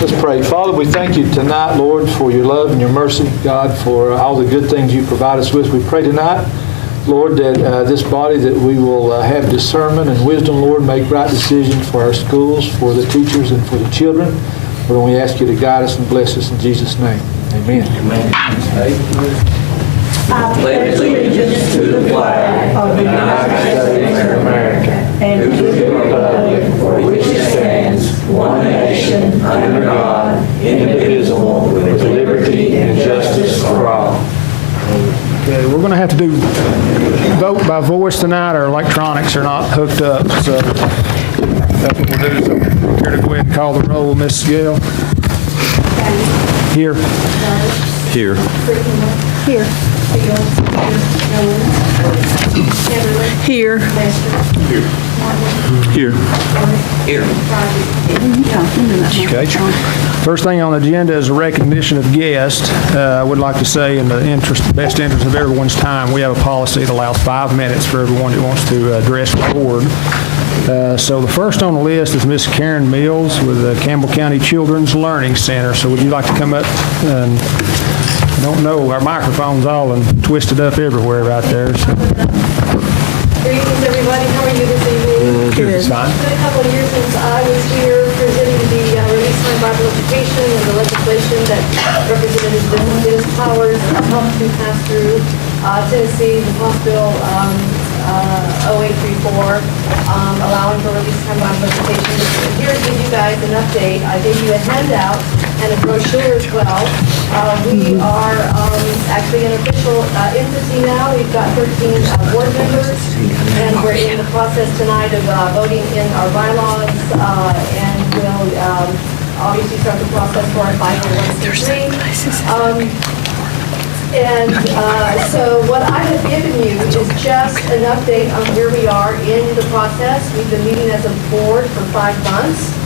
Let's pray. Father, we thank you tonight, Lord, for your love and your mercy, God, for all the good things you provide us with. We pray tonight, Lord, that this body, that we will have discernment and wisdom, Lord, make right decisions for our schools, for the teachers, and for the children. Lord, we ask you to guide us and bless us in Jesus' name. Amen. Amen. I pledge allegiance to the flag of the United States of America and to the republic for which it stands, one nation, under God, indivisible, with liberty and justice for all. Okay, we're going to have to do vote by voice tonight. Our electronics are not hooked up, so that's what we'll do. So care to go ahead and call the roll, Miss Gale? Here. Here. Here. Here. Here. Here. Okay. First thing on the agenda is a recognition of guests. I would like to say, in the best interest of everyone's time, we have a policy that allows 5 minutes for everyone who wants to address the board. So the first on the list is Miss Karen Mills with the Campbell County Children's Learning Center. So would you like to come up? And I don't know, our microphone's all and twisted up everywhere right there. So. Greetings, everybody. How are you this evening? Good. It's fine. It's been a couple of years since I was here presenting the release time Bible education and the legislation that Representative Dennis Powers helped to pass through Tennessee, the House Bill 0834, allowing for release time Bible education. Here to give you guys an update, I gave you a handout and a brochure as well. We are actually an official entity now. We've got 13 board members, and we're in the process tonight of voting in our bylaws, and we'll obviously start the process for our 501c3. So what I have given you is just an update on where we are in the process. We've been meeting as a board for 5 months.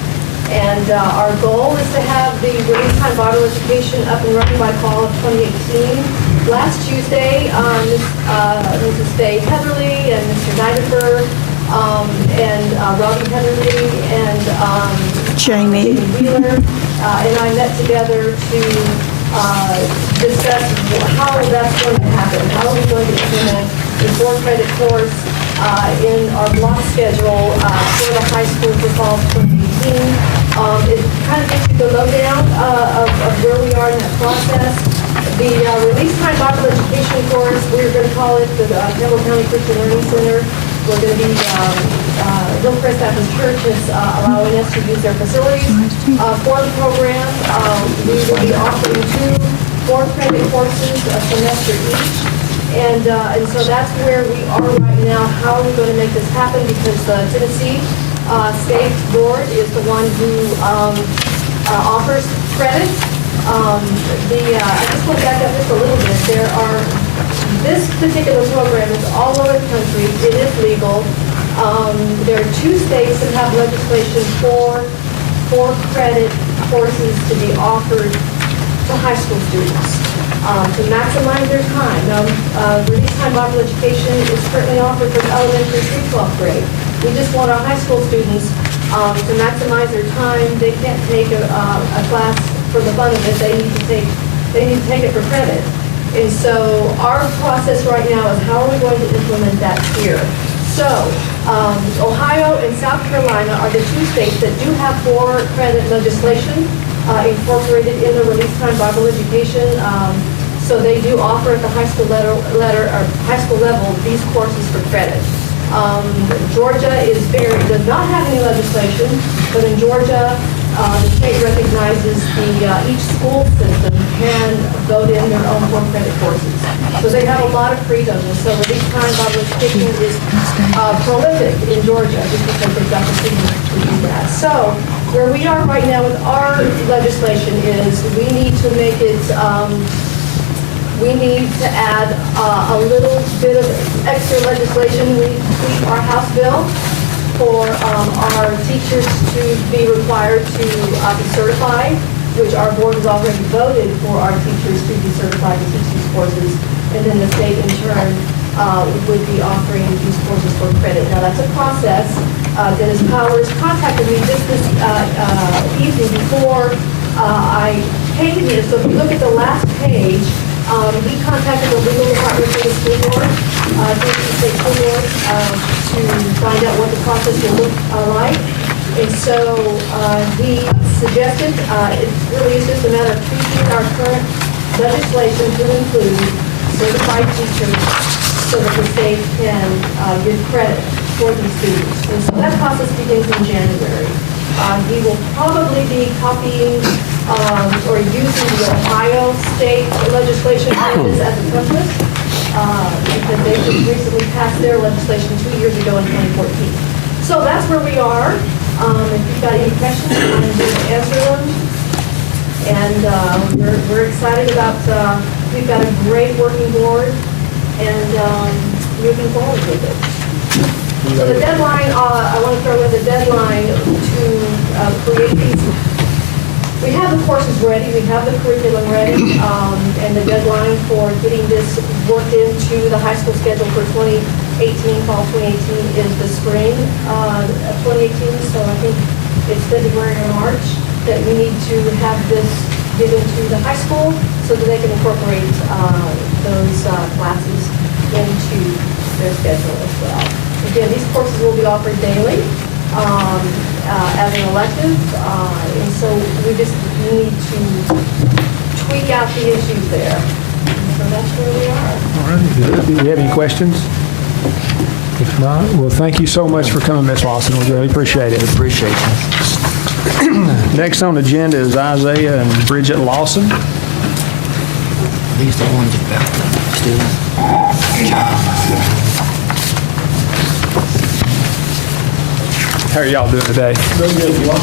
And our goal is to have the release time Bible education up and running by fall of 2018. Last Tuesday, Mrs. Faye Heatherly and Mr. Niederberg and Robbie Heatherly and Jamie Wheeler and I met together to discuss how that's going to happen. How are we going to implement the 4-credit course in our block schedule for the high school for fall of 2018. It kind of gives you the lowdown of where we are in that process. The release time Bible education course, we're going to call it the Campbell County Christian Learning Center. We're going to be, Hillcrest Baptist Church is allowing us to use their facilities for the program. We will be offering 2 4-credit courses a semester each. And so that's where we are right now. How are we going to make this happen? Because the Tennessee State Board is the one who offers credit. I just want to back up just a little bit. This particular program is all over the country. It is legal. There are 2 states that have legislation for 4-credit courses to be offered to high school students. To maximize their time. Now, release time Bible education is currently offered from elementary through 12th grade. We just want our high school students to maximize their time. They can't take a class for the fun of it. They need to take it for credit. And so our process right now is how are we going to implement that here? So Ohio and South Carolina are the 2 states that do have 4-credit legislation incorporated in the release time Bible education. So they do offer at the high school level these courses for credit. Georgia does not have any legislation, but in Georgia, the state recognizes each school system can vote in their own 4-credit courses. So they have a lot of freedom. And so release time Bible education is prolific in Georgia just because they've got the freedom to do that. So where we are right now with our legislation is we need to make it we need to add a little bit of extra legislation. We tweak our House bill for our teachers to be required to be certified, which our board has already voted for our teachers to be certified to teach these courses. And then the state, in turn, would be offering these courses for credit. Now, that's a process. Dennis Powers contacted me just this evening before I came here, so if you look at the last page, we contacted the legal department for the school board, Tennessee State School Board, to find out what the process would look like. And so he suggested, it really is just a matter of tweaking our current legislation to include certified teachers so that the state can give credit for these students. And so that process begins in January. He will probably be copying or using the Ohio state legislation changes as a template because they just recently passed their legislation 2 years ago in 2014. So that's where we are. If you've got any questions, I'm going to answer them. And we're excited about, we've got a great working board and moving forward with it. So the deadline, I want to throw in the deadline to create these. We have the courses ready, we have the curriculum ready, and the deadline for getting this worked into the high school schedule for 2018, fall 2018 is the spring of 2018. So I think it's February or March that we need to have this given to the high school so that they can incorporate those classes into their schedule as well. Again, these courses will be offered daily as an elective, and so we just need to tweak out the issues there. And so that's where we are. All right, good. Do you have any questions? If not, well, thank you so much for coming, Ms. Lawson. We really appreciate it. Appreciate you. Next on the agenda is Isaiah and Bridget Lawson. These the ones about the students. How are y'all doing today? Very good, you are. I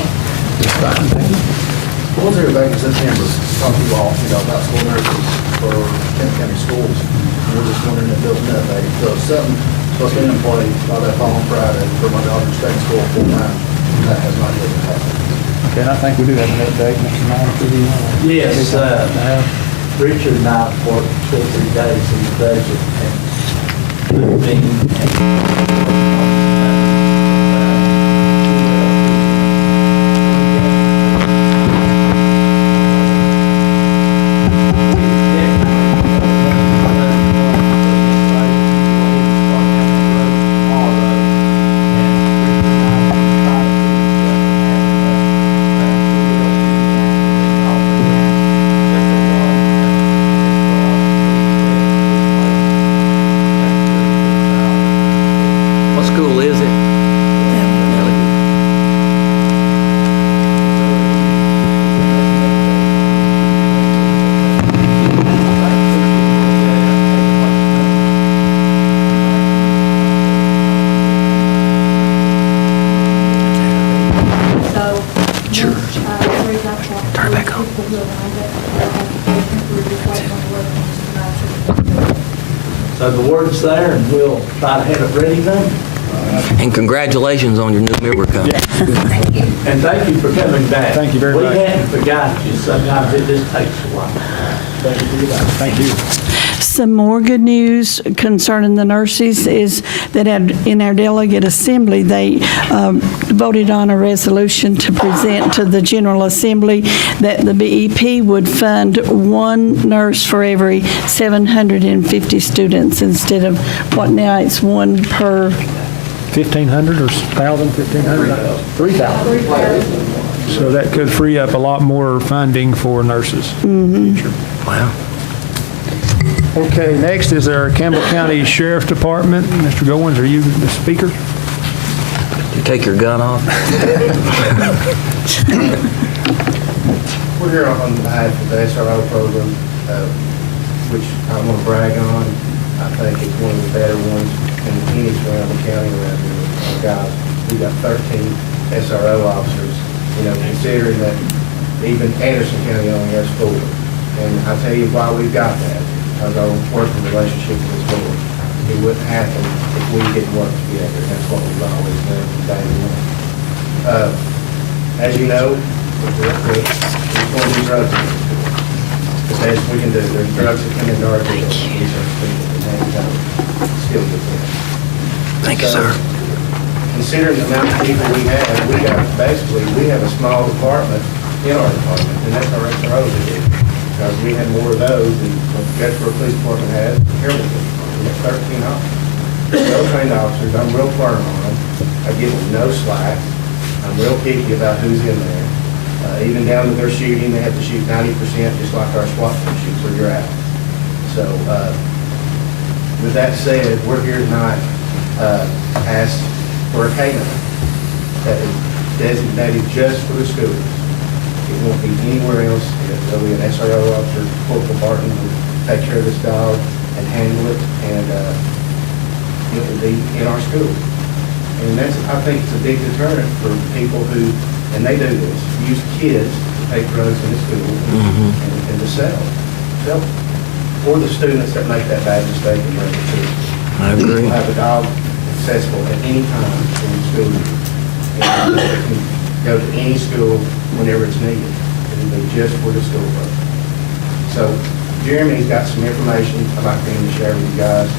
was here back in September, talking to you all, about school nurses for Kent County schools. And we're just wondering if there was an update. So something supposed to be in play by that following Friday for my daughter's staying in school full time. That has not yet happened. Okay, and I think we do have an update, Mr. Monitor. Yes, Richard and I worked 2 or 3 days in the budget and moving. What school is it? Sure. Turn it back on. So the word's there and we'll try to have it ready then. And congratulations on your new member coming. And thank you for coming back. Thank you very much. We hadn't forgot you. Sometimes it just takes a while. Thank you for your time. Thank you. Some more good news concerning the nurses is that in our delegate assembly, they voted on a resolution to present to the General Assembly that the BEP would fund one nurse for every 750 students instead of what now it's one per. 1,500 or 1,000, 1,500? 3,000. So that could free up a lot more funding for nurses. Wow. Okay, next is our Campbell County Sheriff Department. Mr. Goins, are you the speaker? You take your gun off? We're here on behalf of the SRO program, which I want to brag on. I think it's one of the better ones in any surrounding county around here. Guys, we got 13 SRO officers, considering that even Anderson County only has 4. And I tell you why we've got that, because our working relationship with this board. It wouldn't happen if we didn't work together. That's what we've always done from day one. As you know, we're going to do drugs. The best we can do. There's drugs that come into our deal. These are people that have skills with them. Thank you, sir. Considering the amount of people we have a small department in our department, and that's our SRO that did. Because we had more of those, and that's where police department has, Harold Police Department, we have 13 officers. Well-trained officers, I'm real firm on them. I give them no slack. I'm real picky about who's in there. Even down to their shooting, they have to shoot 90%, just like our SWAT team shoots, or you're out. So, with that said, we're here tonight, ask for a K-9 that is designated just for the schools. It won't be anywhere else. There'll be an SRO officer, Corporal Barton, will take care of this dog and handle it, and it will be in our school. And that's, I think it's a big deterrent for people who, and they do this, use kids to take drugs in the school and to sell. Or the students that make that bad mistake and bring it to us. I agree. We'll have a dog accessible at any time in the school year. And it can go to any school whenever it's needed. It'll be just for the school program. So Jeremy's got some information I'd like him to share with you guys.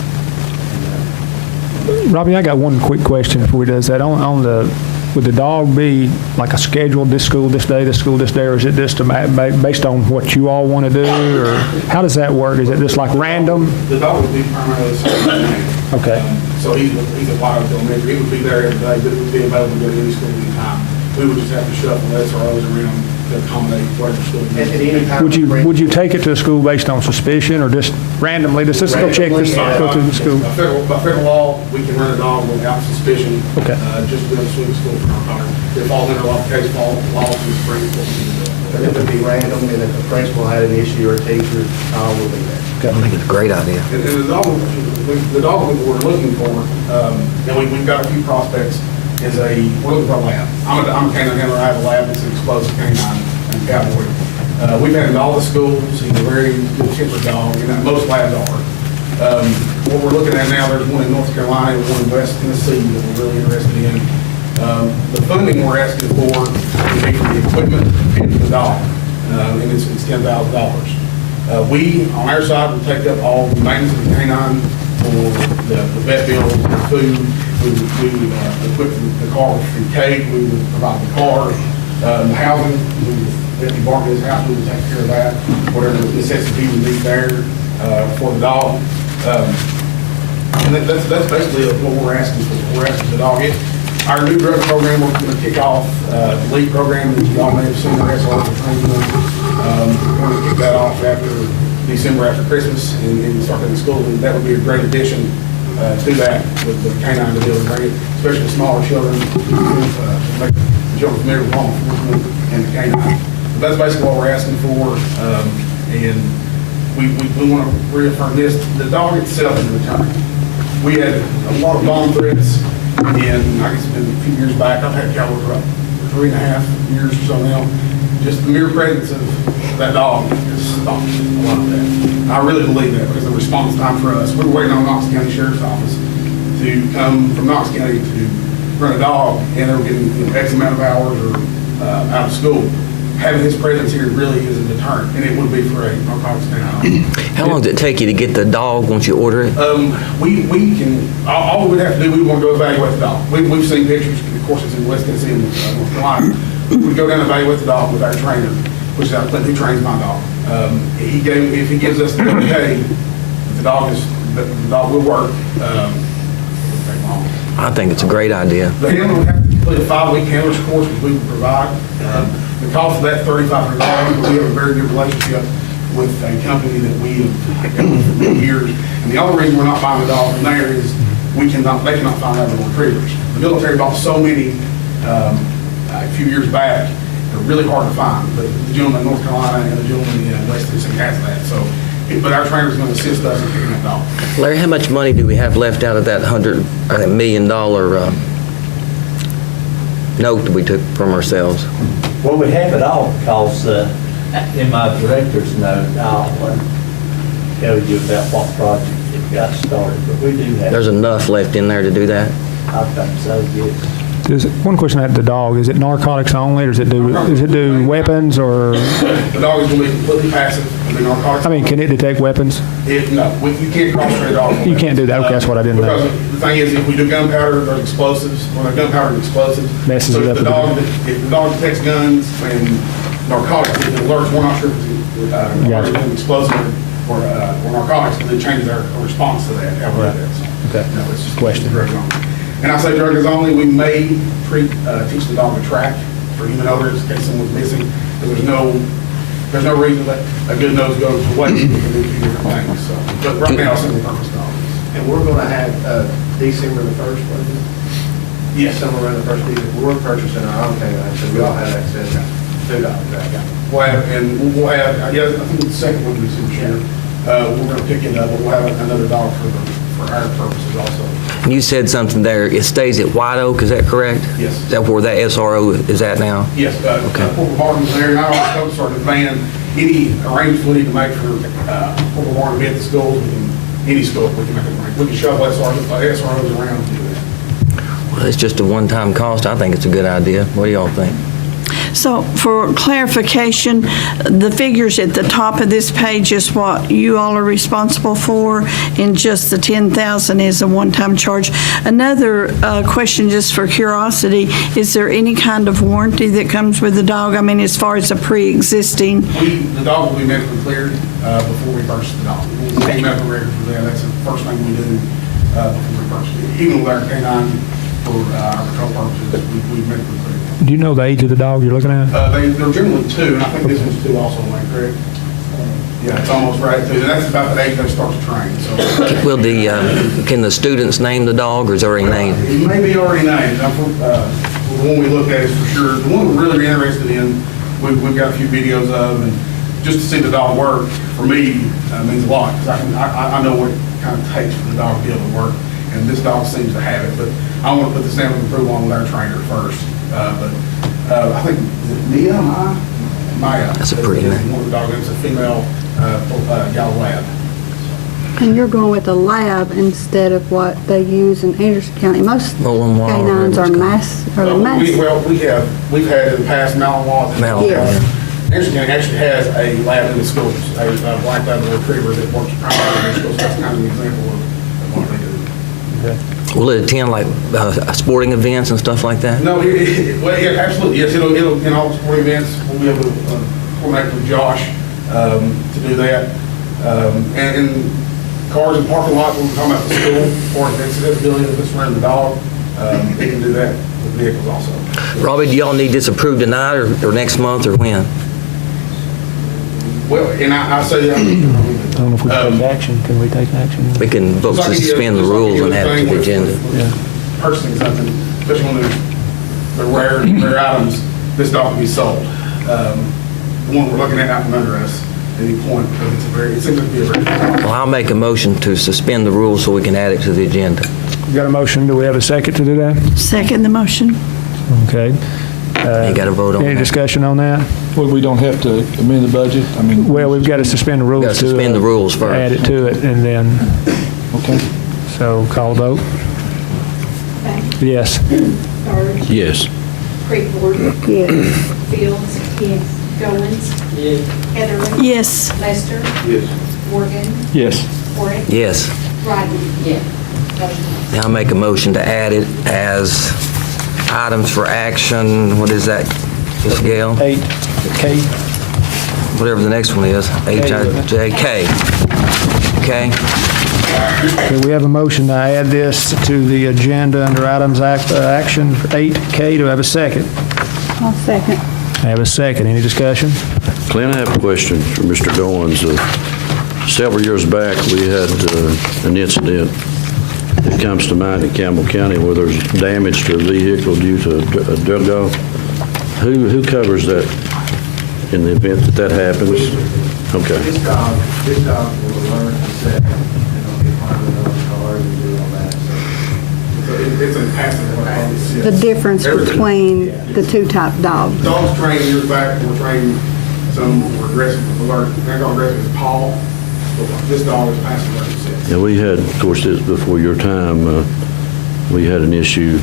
Robbie, I got one quick question before we do that. Would the dog be like a scheduled, this school this day, this school this day, or is it just based on what you all want to do, or how does that work? Is it just like random? The dog would be primarily served. Okay. So he's a wild elementary. He would be there every day, but he would be available to go to any school any time. We would just have to shuffle SROs around to accommodate whatever school. At any time. Would you take it to a school based on suspicion, or just randomly, just let's go check this, go to the school? By federal law, we can run a dog without suspicion. Okay. Just to go to the school for our car. If it falls under a lot of case law, laws and principles. But it would be random, and if the principal had an issue or a teacher, all will be there. I think it's a great idea. And the dog that we're looking for, and we've got a few prospects, we're looking for a lab. I'm a canine handler. I have a lab that's an explosive canine and cowboy. We've had him in all the schools. He's a very good tempered dog, and most labs are. What we're looking at now, there's one in North Carolina and one in West Tennessee that we're really interested in. The funding we're asking for is for the equipment and the dog, and it's $10,000. We, on our side, will take up all the maintenance of the canine, for the vet bills, the food. We would equip the car with cage. We would provide the car, the housing. If he barked at his house, we would take care of that. Whatever necessity we need there for the dog. And that's basically what we're asking for. We're asking for the dog. Our new drug program, we're going to kick off the LEAD program that you all may have seen our SRO training on. We're going to kick that off after December, after Christmas, and start in school. And that would be a great addition to that with the canine to be able to bring it, especially smaller children, make the children familiar with law enforcement and the canine. But that's basically what we're asking for. And we want to reaffirm this. The dog itself is returning. We had a lot of bomb threats. And I guess it's been a few years back, I've had Cowboy for about 3.5 years or so now. Just the mere presence of that dog has stopped a lot of that. I really believe that because the response time for us, we were waiting on Knox County Sheriff's Office to come from Knox County to run a dog, and they were getting X amount of hours or out of school. Having his presence here really is a deterrent, and it would be for a narcotics canine. How long does it take you to get the dog once you order it? We can, all we would have to do, we want to go evaluate the dog. We've seen pictures, of course it's in West Tennessee and North Carolina. We go down and evaluate the dog with our trainer, which is our clinic who trains my dog. If he gives us the okay, the dog will work. It won't take long. I think it's a great idea. The handler would have to complete a 5-week handler's course, which we would provide. The cost of that $3,500, but we have a very good relationship with a company that we have had for years. And the only reason we're not buying the dog from there is they cannot find other retrievers. The military bought so many a few years back, they're really hard to find. But the gentleman in North Carolina and the gentleman in West Tennessee has that. So, but our trainer is going to assist us in picking that dog. Larry, how much money do we have left out of that $100 million note that we took from ourselves? Well, we have it all because in my director's note, I'll tell you about what project it got started, but we do have. There's enough left in there to do that? I think so, yes. One question I had the dog, is it narcotics only, or does it do weapons, or? The dog is going to be completely passive. I mean, narcotics. I mean, can it detect weapons? No, you can't cross-train a dog. You can't do that. Okay, that's what I didn't know. Because the thing is, if we do gunpowder, there's explosives. When the gunpowder is explosives, Messes so it up if the dog detects guns and narcotics, it alerts, we're not sure if it's explosive or narcotics, but it changes our response to that. How we do that. So, Okay. no, it's just Question. drug only. And I say drug is only, we may teach the dog to track for human odors in case someone's missing. There's no reason that a good nose goes away. We can do two different things. So, but right now, it's single purpose dogs. And we're going to have December the 1st, wasn't it? Yes. Somewhere around the 1st of December. We're purchasing our own canine, so we all have access to dogs. We'll have, and we'll have, I think the second one we see here, we're going to pick it up, but we'll have another dog for our purposes also. And you said something there, it stays at White Oak, is that correct? Yes. Is that where that SRO is at now? Yes, Corporal Barton's there, and I always told sort of ban any arrangements we need to make for Corporal Barton to be at the schools, any school, we can make it arrange. We can shove SROs around to do that. Well, it's just a one-time cost. I think it's a good idea. What do y'all think? So for clarification, the figures at the top of this page is what you all are responsible for, and just the $10,000 is a one-time charge. Another question, just for curiosity, is there any kind of warranty that comes with the dog? I mean, as far as a pre-existing? The dog will be medically cleared before we purchase the dog. We'll take medical record for that. That's the first thing we do before we purchase it. Even with our canine for our patrol purposes, we medically clear it. Do you know the age of the dog you're looking at? They're generally 2, and I think this one's 2 also, am I correct? Yeah, it's almost right, too. And that's about the age they start to train, so. Will can the students name the dog, or is it already named? It may be already named. The one we looked at is for sure. The one we're really interested in, we've got a few videos of, and just to see the dog work, for me, means a lot, because I know what it kind of takes for the dog to be able to work, and this dog seems to have it. But I want to put the stamp of approval on with our trainer first. But I think, is it Maya? That's a pretty name. One of the dogs, it's a female Gallo lab. And you're going with a lab instead of what they use in Anderson County. Most Malinois, canines are We've had in the past Malinois. Malinois, yeah. Anderson County actually has a lab in the schools, a black lab retriever that works primarily in the schools. That's kind of an example of what they do. Will it attend like sporting events and stuff like that? No, well, yeah, absolutely, yes, it'll, in all sporting events, we'll be able to coordinate with Josh to do that. And cars in parking lot, when we're talking about the school, or accessibility, if it's around the dog, they can do that with vehicles also. Robbie, do y'all need this approved tonight or next month or when? Well, and I say, I don't know if we can take action. Can we take action? We can vote to suspend the rules and add it to the agenda. Purchasing something, especially when they're rare items, this dog can be sold. The one we're looking at out from under us at any point, because it seems to be a very. Well, I'll make a motion to suspend the rules so we can add it to the agenda. We got a motion. Do we have a second to do that? Second the motion. Okay. You got to vote on Any that. discussion on that? Well, we don't have to amend the budget? I mean. Well, we've got to suspend the rules. Got to suspend the rules first. Add it to it, and then, Okay. so call vote. Banks, Yes. Bird, Yes. Creekmore, Yes. Fields, Goins, Heatherly, Yes. Lester, Yes. Morgan, Yes. Warwick, Yes. Rodney. Yes. Motion passed. Now I'll make a motion to add it as items for action. What is that, Ms. Gail? 8K. Whatever the next one is, HIJK. Okay? Okay, we have a motion to add this to the agenda under items action 8K. Do I have a second? I'll second. I have a second. Any discussion? Clint, I have a question for Mr. Goins. Several years back, we had an incident that comes to mind in Campbell County where there's damage to a vehicle due to a drug dog. Who covers that in the event that happens? Okay. This dog will learn to sit, and it'll get part of the car and do all that. So It's a passive. The difference between the two type dogs. Dogs trained years back, we're trained, some were aggressive, they're not aggressive as Paul, but this dog is passive aggressive. Yeah, we had, of course, this before your time, we had an issue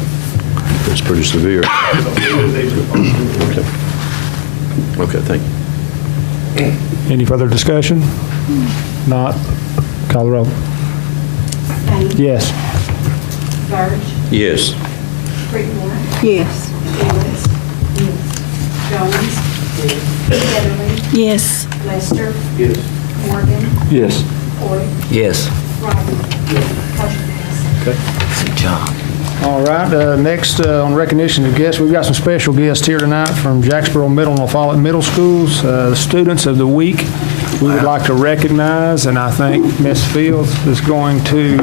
that's pretty severe. Okay. Okay, thank you. Any further discussion? Not. Call the roll. Banks, Yes. Bird, Yes. Creekmore, Yes. Fields, Goins, Heatherly, Yes. Lester, Yes. Morgan, Yes. Hoyt, Yes. Riley. Motion passed. Good job. All right, next on recognition of guests, we've got some special guests here tonight from Jacksboro Middle and La Follette Middle Schools, the Students of the Week. We would like to recognize, and I think Ms. Fields is going to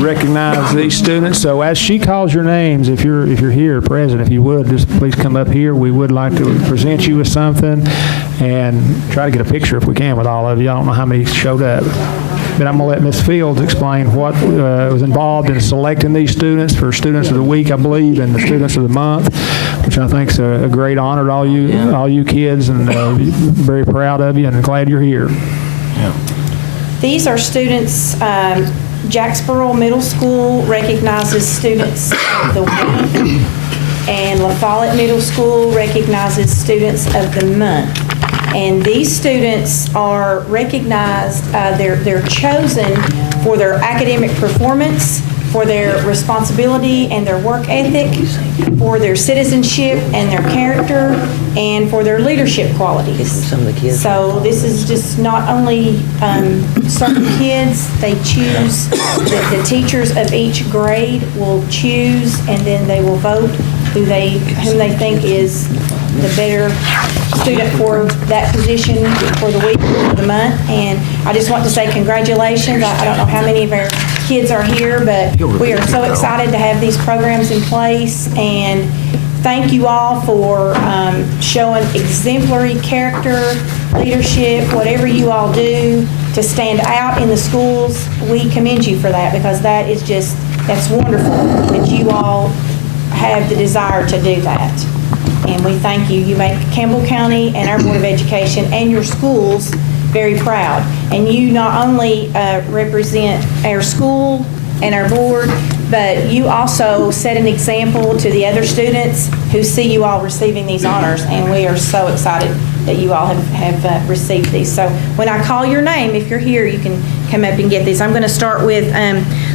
recognize these students. So as she calls your names, if you're here present, if you would, just please come up here. We would like to present you with something and try to get a picture if we can with all of you. I don't know how many showed up. But I'm going to let Ms. Fields explain what was involved in selecting these students for Students of the Week, I believe, and the Students of the Month, which I think is a great honor to all you kids, and very proud of you and glad you're here. These are students, Jacksboro Middle School recognizes Students of the Week, and La Follette Middle School recognizes Students of the Month. And these students are recognized, they're chosen for their academic performance, for their responsibility and their work ethic, for their citizenship and their character, and for their leadership qualities. Some of the kids. So this is just not only certain kids, they choose, the teachers of each grade will choose, and then they will vote whom they think is the better student for that position for the week or the month. And I just want to say congratulations. I don't know how many of our kids are here, but we are so excited to have these programs in place. And thank you all for showing exemplary character, leadership, whatever you all do to stand out in the schools. We commend you for that, because that's wonderful that you all have the desire to do that. And we thank you. You make Campbell County and our Board of Education and your schools very proud. And you not only represent our school and our board, but you also set an example to the other students who see you all receiving these honors. And we are so excited that you all have received these. So when I call your name, if you're here, you can come up and get these. I'm going to start with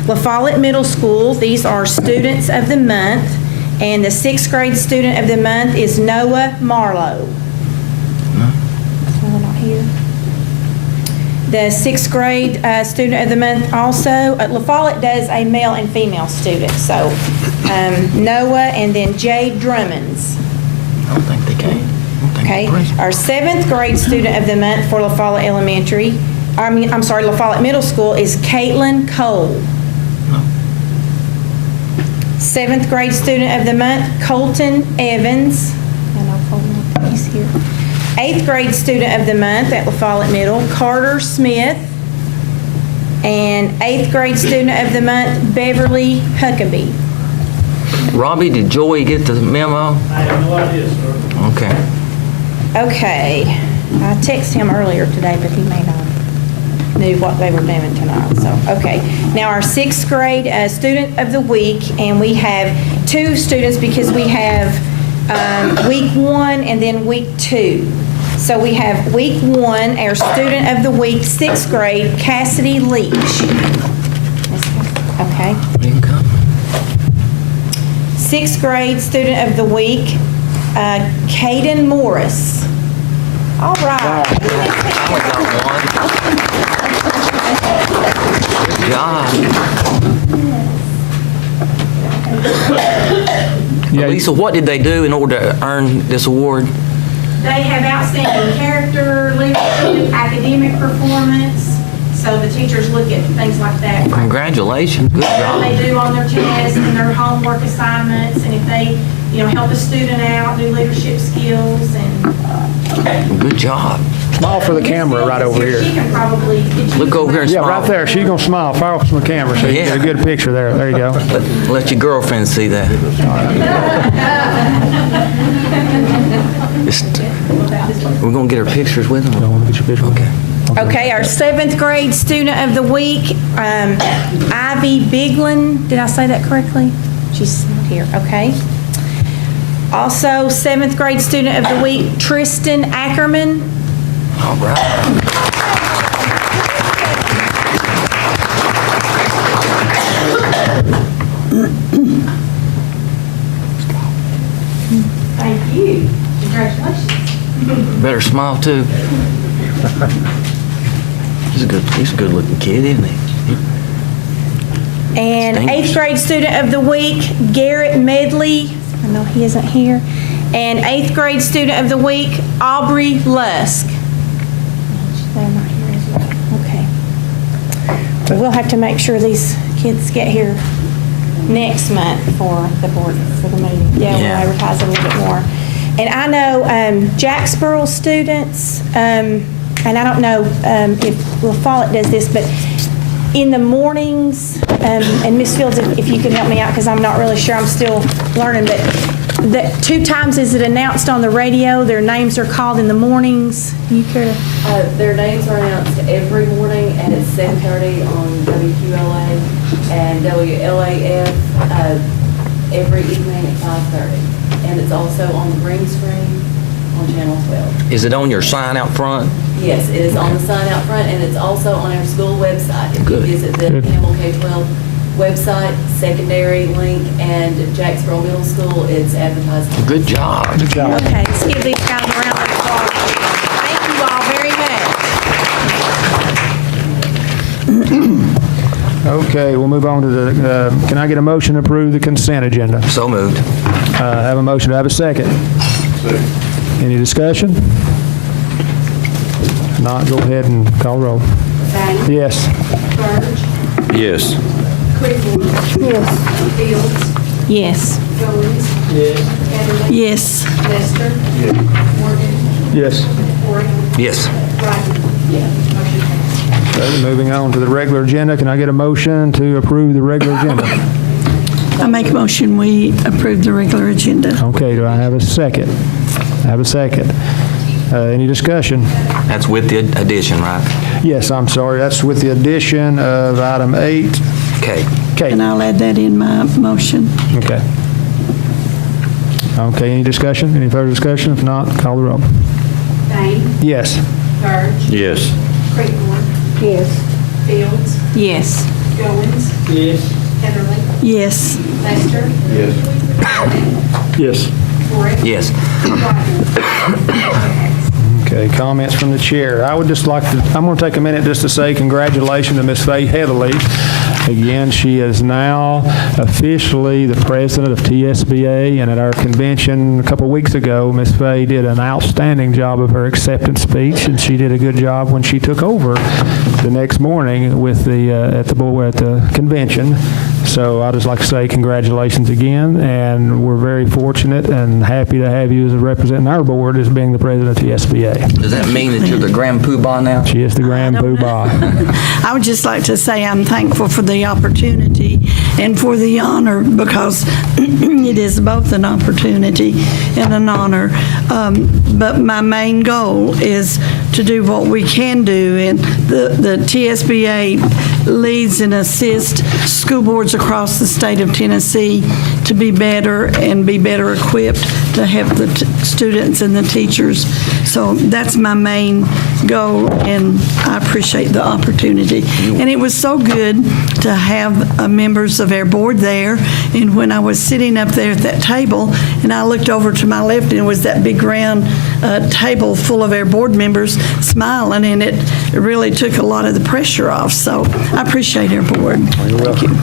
La Follette Middle School. These are Students of the Month. And the 6th grade Student of the Month is Noah Marlowe. No, not here. The 6th grade Student of the Month also, La Follette does a male and female student. So Noah and then Jade Drummonds. I don't think they came. Okay. Our 7th grade Student of the Month for La Follette Elementary, La Follette Middle School is Caitlin Cole. 7th grade Student of the Month, Colton Evans. And I'll fold my piece here. 8th grade Student of the Month at La Follette Middle, Carter Smith. And 8th grade Student of the Month, Beverly Huckabee. Robbie, did Joey get the memo? I have no idea, sir. Okay. Okay. I texted him earlier today, but he may not knew what they were doing tonight. So, okay. Now our 6th grade Student of the Week, and we have 2 students because we have week 1 and then week 2. So we have week 1, our Student of the Week, 6th grade, Cassidy Leach. Okay. You can come. 6th grade Student of the Week, Caden Morris. All right. I got one. Good job. Lisa, what did they do in order to earn this award? They have outstanding character, leadership, academic performance. So the teachers look at things like that. Congratulations. Good What job. they do on their tests and their homework assignments, and if they, help a student out, do leadership skills, and Good job. Smile for the camera right over She here. can probably get you. Look over here and Yeah, smile. right there. She's going to smile. Fire off from the camera so you Yeah. get a good picture there. There you go. Let your girlfriend see that. We're going to get her pictures with them. Get your picture. Okay. Okay, our 7th grade Student of the Week, Ivy Biglin. Did I say that correctly? She's not here, okay. Also, 7th grade Student of the Week, Tristan Ackerman. All right. Thank you. Congratulations. Better smile, too. He's a good looking kid, isn't he? And Thanks. 8th grade student of the week, Garrett Medley. I know he isn't here. And 8th grade student of the week, Aubrey Lusk. They're not here as well. Okay. But we'll have to make sure these kids get here next month for the board, for the meeting. Yeah, we'll Yeah. advertise a little bit more. And I know Jacksboro students, and I don't know if La Follette does this, but in the mornings, and Ms. Fields, if you could help me out, because I'm not really sure, I'm still learning, but 2 times is it announced on the radio, their names are called in the mornings? You care to? Their names are announced every morning at 7:30 on WQLA and WLAF every evening at 5:30. And it's also on the green screen on Channel 12. Is it on your sign out front? Yes, it is on the sign out front, and it's also on our school website. If Good. you visit the Good. Campbell K-12 website, secondary link, and Jacksboro Middle School, it's advertised. Good job. Okay, let's give these guys a round of applause. Thank you all very much. Okay, we'll move on to the, can I get a motion to approve the consent agenda? So moved. Have a motion, to have a second? Any discussion? If not, go ahead and call roll. Bang. Yes. Burge. Yes. Creekmore. Yes. Fields. Yes. Goins. Yes. Heatherly. Yes. Lester. Morgan. Yes. Ford. Yes. Rodney. Yes. Motion passed. Okay, moving on to the regular agenda, can I get a motion to approve the regular agenda? I make a motion, we approve the regular agenda. Okay, do I have a second? I have a second. Any discussion? That's with the addition, right? Yes, I'm sorry, that's with the addition of item 8. Okay. Okay. And I'll add that in my motion. Okay. Okay, any discussion? Any further discussion? If not, call the roll. Bang. Yes. Burge. Yes. Creekmore. Yes. Fields. Yes. Goins. Yes. Heatherly. Yes. Lester. Yes. Yes. Ford. Yes. Okay, comments from the chair. I would just like to, I'm going to take a minute just to say congratulations to Ms. Faye Heatherly. Again, she is now officially the president of TSBA, and at our convention a couple weeks ago, Ms. Faye did an outstanding job of her acceptance speech, and she did a good job when she took over the next morning with the at the convention. So I'd just like to say congratulations again, and we're very fortunate and happy to have you as representing our board as being the president of TSBA. Does that mean that you're the grand poobah now? She is the grand poobah. I would just like to say I'm thankful for the opportunity and for the honor, because it is both an opportunity and an honor. But my main goal is to do what we can do, and the TSBA leads and assists school boards across the state of Tennessee to be better and be better equipped to help the students and the teachers. So that's my main goal, and I appreciate the opportunity. And it was so good to have members of our board there, and when I was sitting up there at that table, and I looked over to my left, and it was that big round table full of our board members smiling, and it really took a lot of the pressure off. So I appreciate our board. Thank you.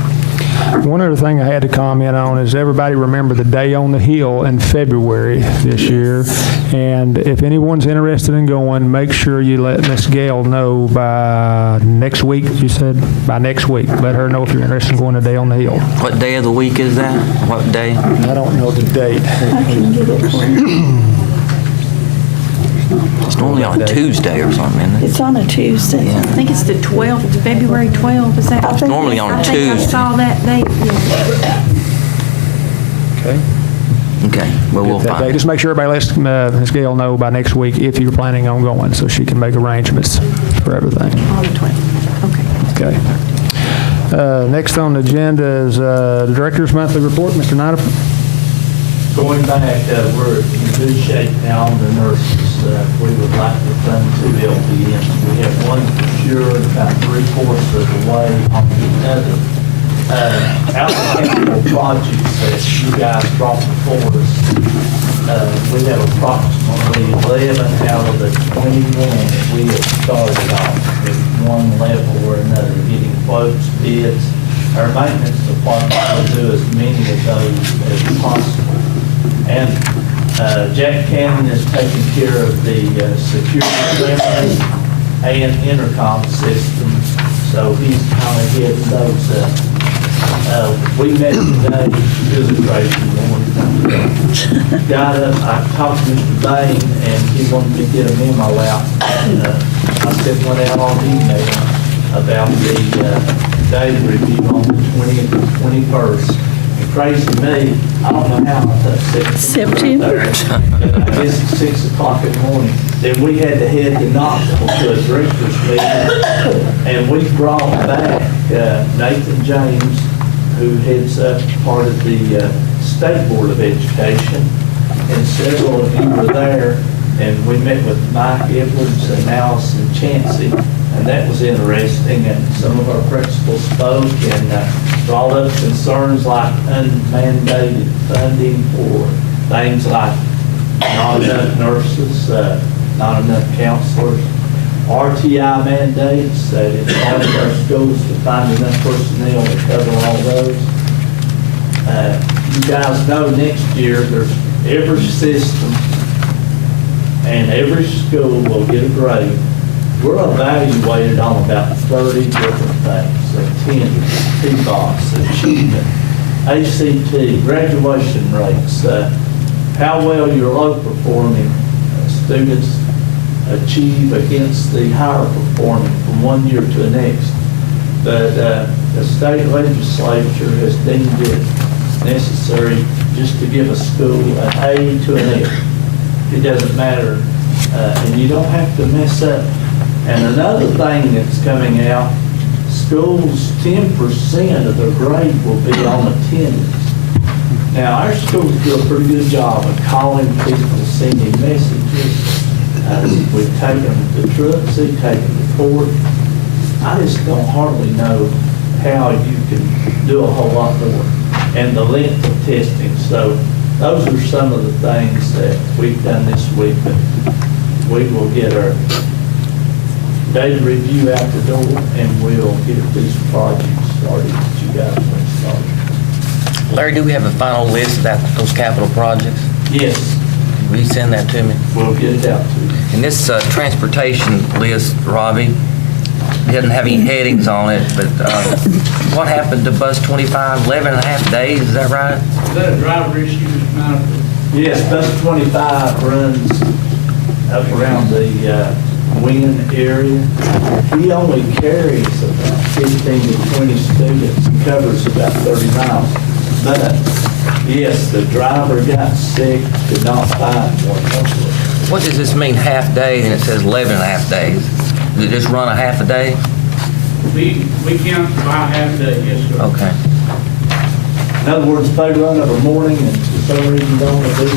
One other thing I had to comment on is everybody remember the Day on the Hill in February this year. And if anyone's interested in going, make sure you let Miss Gail know by next week, you said? By next week. Let her know if you're interested in going to Day on the Hill. What day of the week is that? What day? I don't know the date. I can get it for you. It's normally on a Tuesday or something, isn't it? It's on a Tuesday. I think it's the 12th, February 12th, is that? I think Normally on a I think I Tuesday. saw that date. Okay. Okay, well, we'll That day. find it. Just make sure everybody lets Ms. Gail know by next week if you're planning on going, so she can make arrangements for everything. On the 12th, okay. Okay. Next on the agenda is the Director's Monthly Report. Mr. Nyda. Going back, we're in good shape now on the nurses. We would like to fund 2 LPNs. We have one for sure, about 3/4 of the way. On the other, Allocated projects that you guys brought before us, we have approximately 11 out of the 21 that we have started off at one level or another, getting quotes, bids. Our maintenance department will do as many of those as possible. And Jack Cannon is taking care of the security cameras and intercom systems, so he's kind of heading those up. We met today, it was a crazy morning. Got up, I talked to Mr. Bain, and he wanted me to get a memo out. And I sent one out on email about the day review on the 20th and 21st. And crazy me, I don't know how I touched September. I guess it's 6 o'clock in the morning. Then we had to head to Knoxville to a director's meeting, and we brought back Nathan James, who heads up part of the State Board of Education, and several of you were there, and we met with Mike Edwards and Allison Chansey, and that was interesting, and some of our principals spoke and brought up concerns like unmandated funding for things like not enough nurses, not enough counselors, RTI mandates, that it's hard for our schools to find enough personnel to cover all those. You guys know next year there's every system and every school will get a grade. We're evaluated on about 30 different things: attendance, TBOS, achievement, ACT, graduation rates, how well your low performing students achieve against the higher performing from one year to the next. But the state legislature has deemed it necessary just to give a school an A to an F. It doesn't matter, and you don't have to mess up. And another thing that's coming out, schools, 10% of their grade will be on attendance. Now, our schools do a pretty good job of calling people, sending messages. We've taken the trucks, we've taken the court. I just don't hardly know how you can do a whole lot more, and the length of testing. So those are some of the things that we've done this week, but we will get our data review out the door, and we'll get these projects started that you guys want to start. Larry, do we have a final list of those capital projects? Yes. Will you send that to me? We'll get it out to you. And this transportation list, Robbie, doesn't have any headings on it, but what happened to Bus 25? 11 and a half days, is that right? Is that a driver issue, Mr. Manager? Yes, Bus 25 runs up around the Wynn area. He only carries about 15 to 20 students and covers about 30 miles. But, yes, the driver got sick, could not find one. What does this mean, half day, and it says 11 and a half days? Does it just run a half a day? We count by half day, yes, sir. Okay. In other words, if they run of a morning and for some reason don't want to do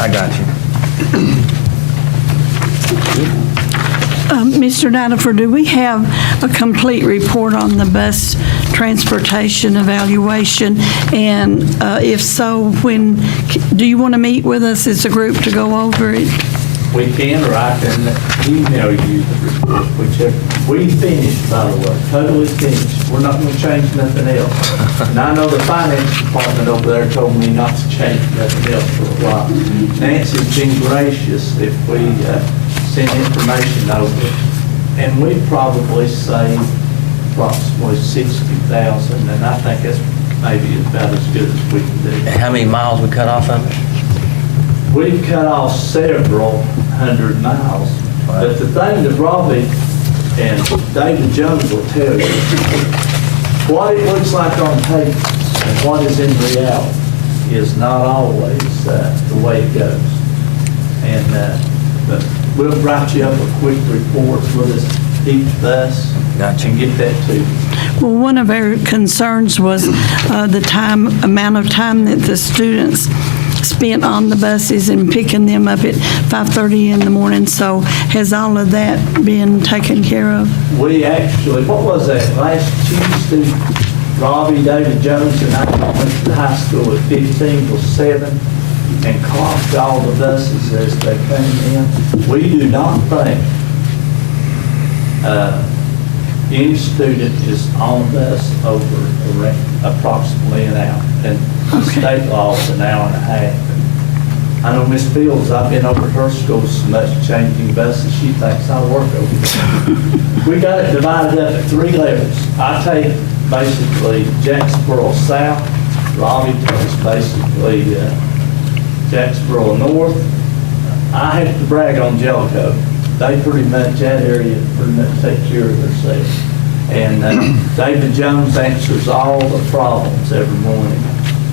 I got you. Mr. Dinofer, do we have a complete report on the bus transportation evaluation? And if so, when do you want to meet with us as a group to go over it? We can, or I can email you the report, whichever. We finished, by the way, totally finished. We're not going to change nothing else. And I know the finance department over there told me not to change nothing else for a while. Nancy's been gracious if we send information over, and we probably saved approximately $60,000, and I think that's maybe about as good as we can do. And how many miles we cut off of it? We've cut off several hundred miles. But the thing that Robbie and David Jones will tell you, what it looks like on paper and what is in reality is not always the way it goes. And but we'll write you up a quick report with us each bus and get that to you. Well, one of our concerns was the amount of time that the students spent on the buses and picking them up at 5:30 in the morning. So has all of that been taken care of? We actually, what was that, last Tuesday, Robbie, David Jones, and I went to the high school at 15 till 7 and clocked all the buses as they came in. We do not think any student is on a bus over approximately an hour. And state law is an hour and a half. I know Miss Fields, I've been over at her school so much changing buses, she thinks I work over there. We got it divided up at 3 levels. I take basically Jacksboro South, Robbie takes basically Jacksboro North. I have to brag on Jellicoe. They pretty much, that area pretty much take care of themselves. And David Jones answers all the problems every morning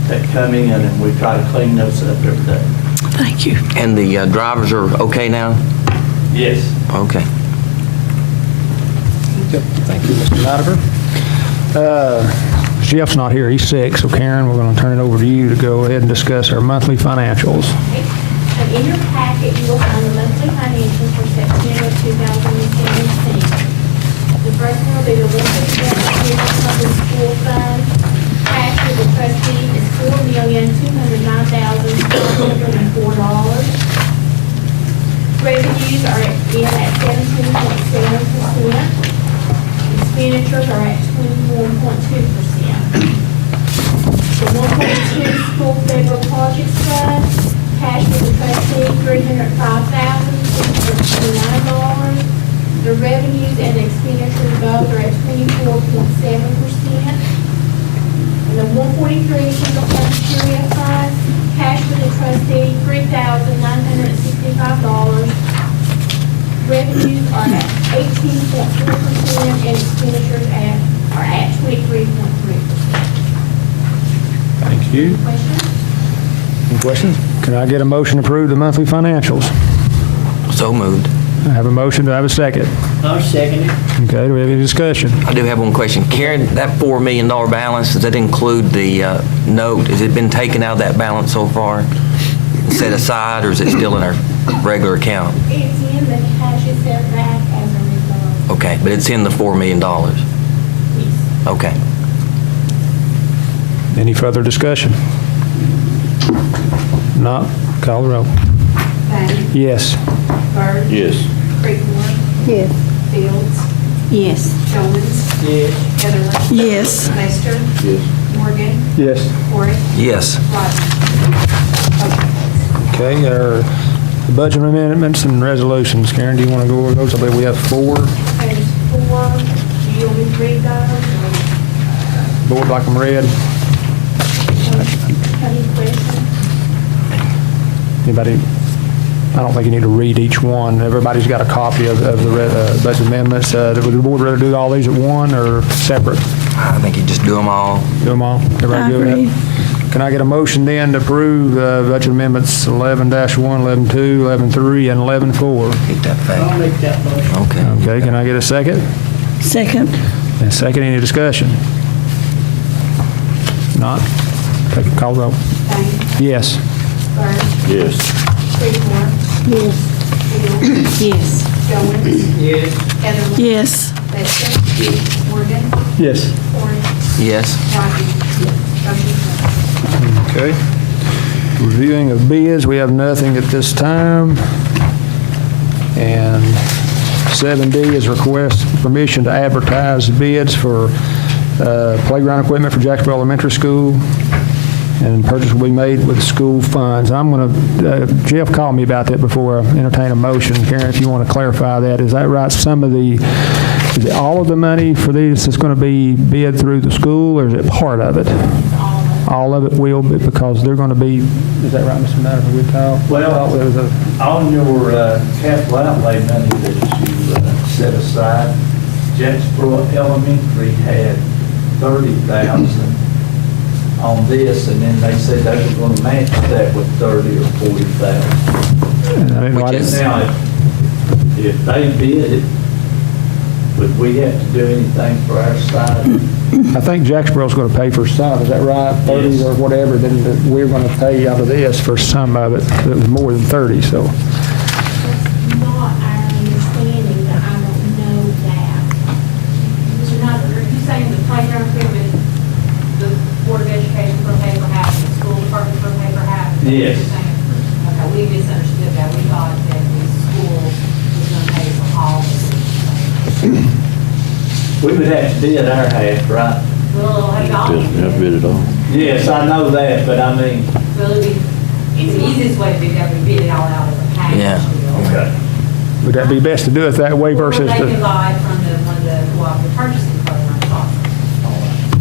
that come in, and we try to clean those up every day. Thank you. And the drivers are okay now? Yes. Okay. Yep. Thank you, Mr. Nidiver. Jeff's not here. He's sick. So, Karen, we're going to turn it over to you to go ahead and discuss our monthly financials. In your packet, you will find the monthly financials for September 2017. The first one will be the Winfield Public School Fund. Cash for the trustee is $4,209,404. Revenues are at 17.7%. Expenditures are at 21.2%. The 1.2 School Federal Projects Fund. Cash for the trustee, $305,629. The revenues and the expenditures both are at 24.7%. And the 143 Single Cafeteria Fund, cash for the trustee, $3,965. Revenues are at 18.4% and expenditures are at 23.3%. Thank you. Questions? Any questions? Can I get a motion to approve the monthly financials? So moved. I have a motion. Do I have a second? I'll second it. Okay, do we have any discussion? I do have one question. Karen, that $4 million balance, does that include the note? Has it been taken out of that balance so far, set aside, or is it still in our regular account? It's in the cash is set back as a reserve. Okay, but it's in the $4 million? Yes. Okay. Any further discussion? Not, call the roll. Thank Yes. Bird. Yes. Creekmore. Yes. Fields. Yes. Jones. Yes. Heatherly. Yes. Lester. Yes. Morgan. Yes. Corey. Yes. Rogers. Okay, our budget amendments and resolutions. Karen, do you want to go over those? I believe we have 4. Page 4. Do you want me to read those? Board like them read. Any questions? Anybody? I don't think you need to read each one. Everybody's got a copy of the budget amendments. Would the board rather do all these at one or separate? I think you just do them all. Do them all? Everybody good with agree. that? Can I get a motion then to approve budget amendments 11-1, 11-2, 11-3, and 11-4? Keep that I'll fact. make that motion. Okay. Okay, can I get a second? Second. And second, any discussion? Not? Take a call roll. Thank Yes. Bird. Yes. Creekmore. Yes. Fields. Yes. Jones. Yes. Heatherly. Yes. Lester. Morgan. Yes. Corey. Yes. Rogers. Motion carries. Okay. Reviewing of bids, we have nothing at this time. And 7D is request permission to advertise bids for playground equipment for Jacksboro Elementary School, and purchase will be made with school funds. I'm going to, Jeff called me about that before I entertain a motion. Karen, if you want to clarify that, is that right? Is it all of the money for these is going to be bid through the school, or is it part of it? All of it will be, because they're going to be, is that right, Mr. Nutter? We talked? Well, on your capital outlay money that you set aside, Jacksboro Elementary had $30,000 on this, and then they said they were going to match that with $30,000 or $40,000. Which is- Now, if they bid it, would we have to do anything for our side? I think Jacksboro's going to pay for some, is that right? 30 Yes. or whatever, then we're going to pay out of this for some of it. It was more than 30, so. That's not our understanding, but I don't know that. Mr. Nutter, are you saying the playground equipment Yes. Okay, we misunderstood that. We thought that the school was going to pay for all of it. We would have to bid our half, right? Well, have y'all. Have bid it all. Yes, I know that, but I mean, Well, it's the easiest way to do that, we bid it all out as a package. Yeah. okay. Would that be best to do it that way versus They can the, buy from one of the cooperative purchasing program costs.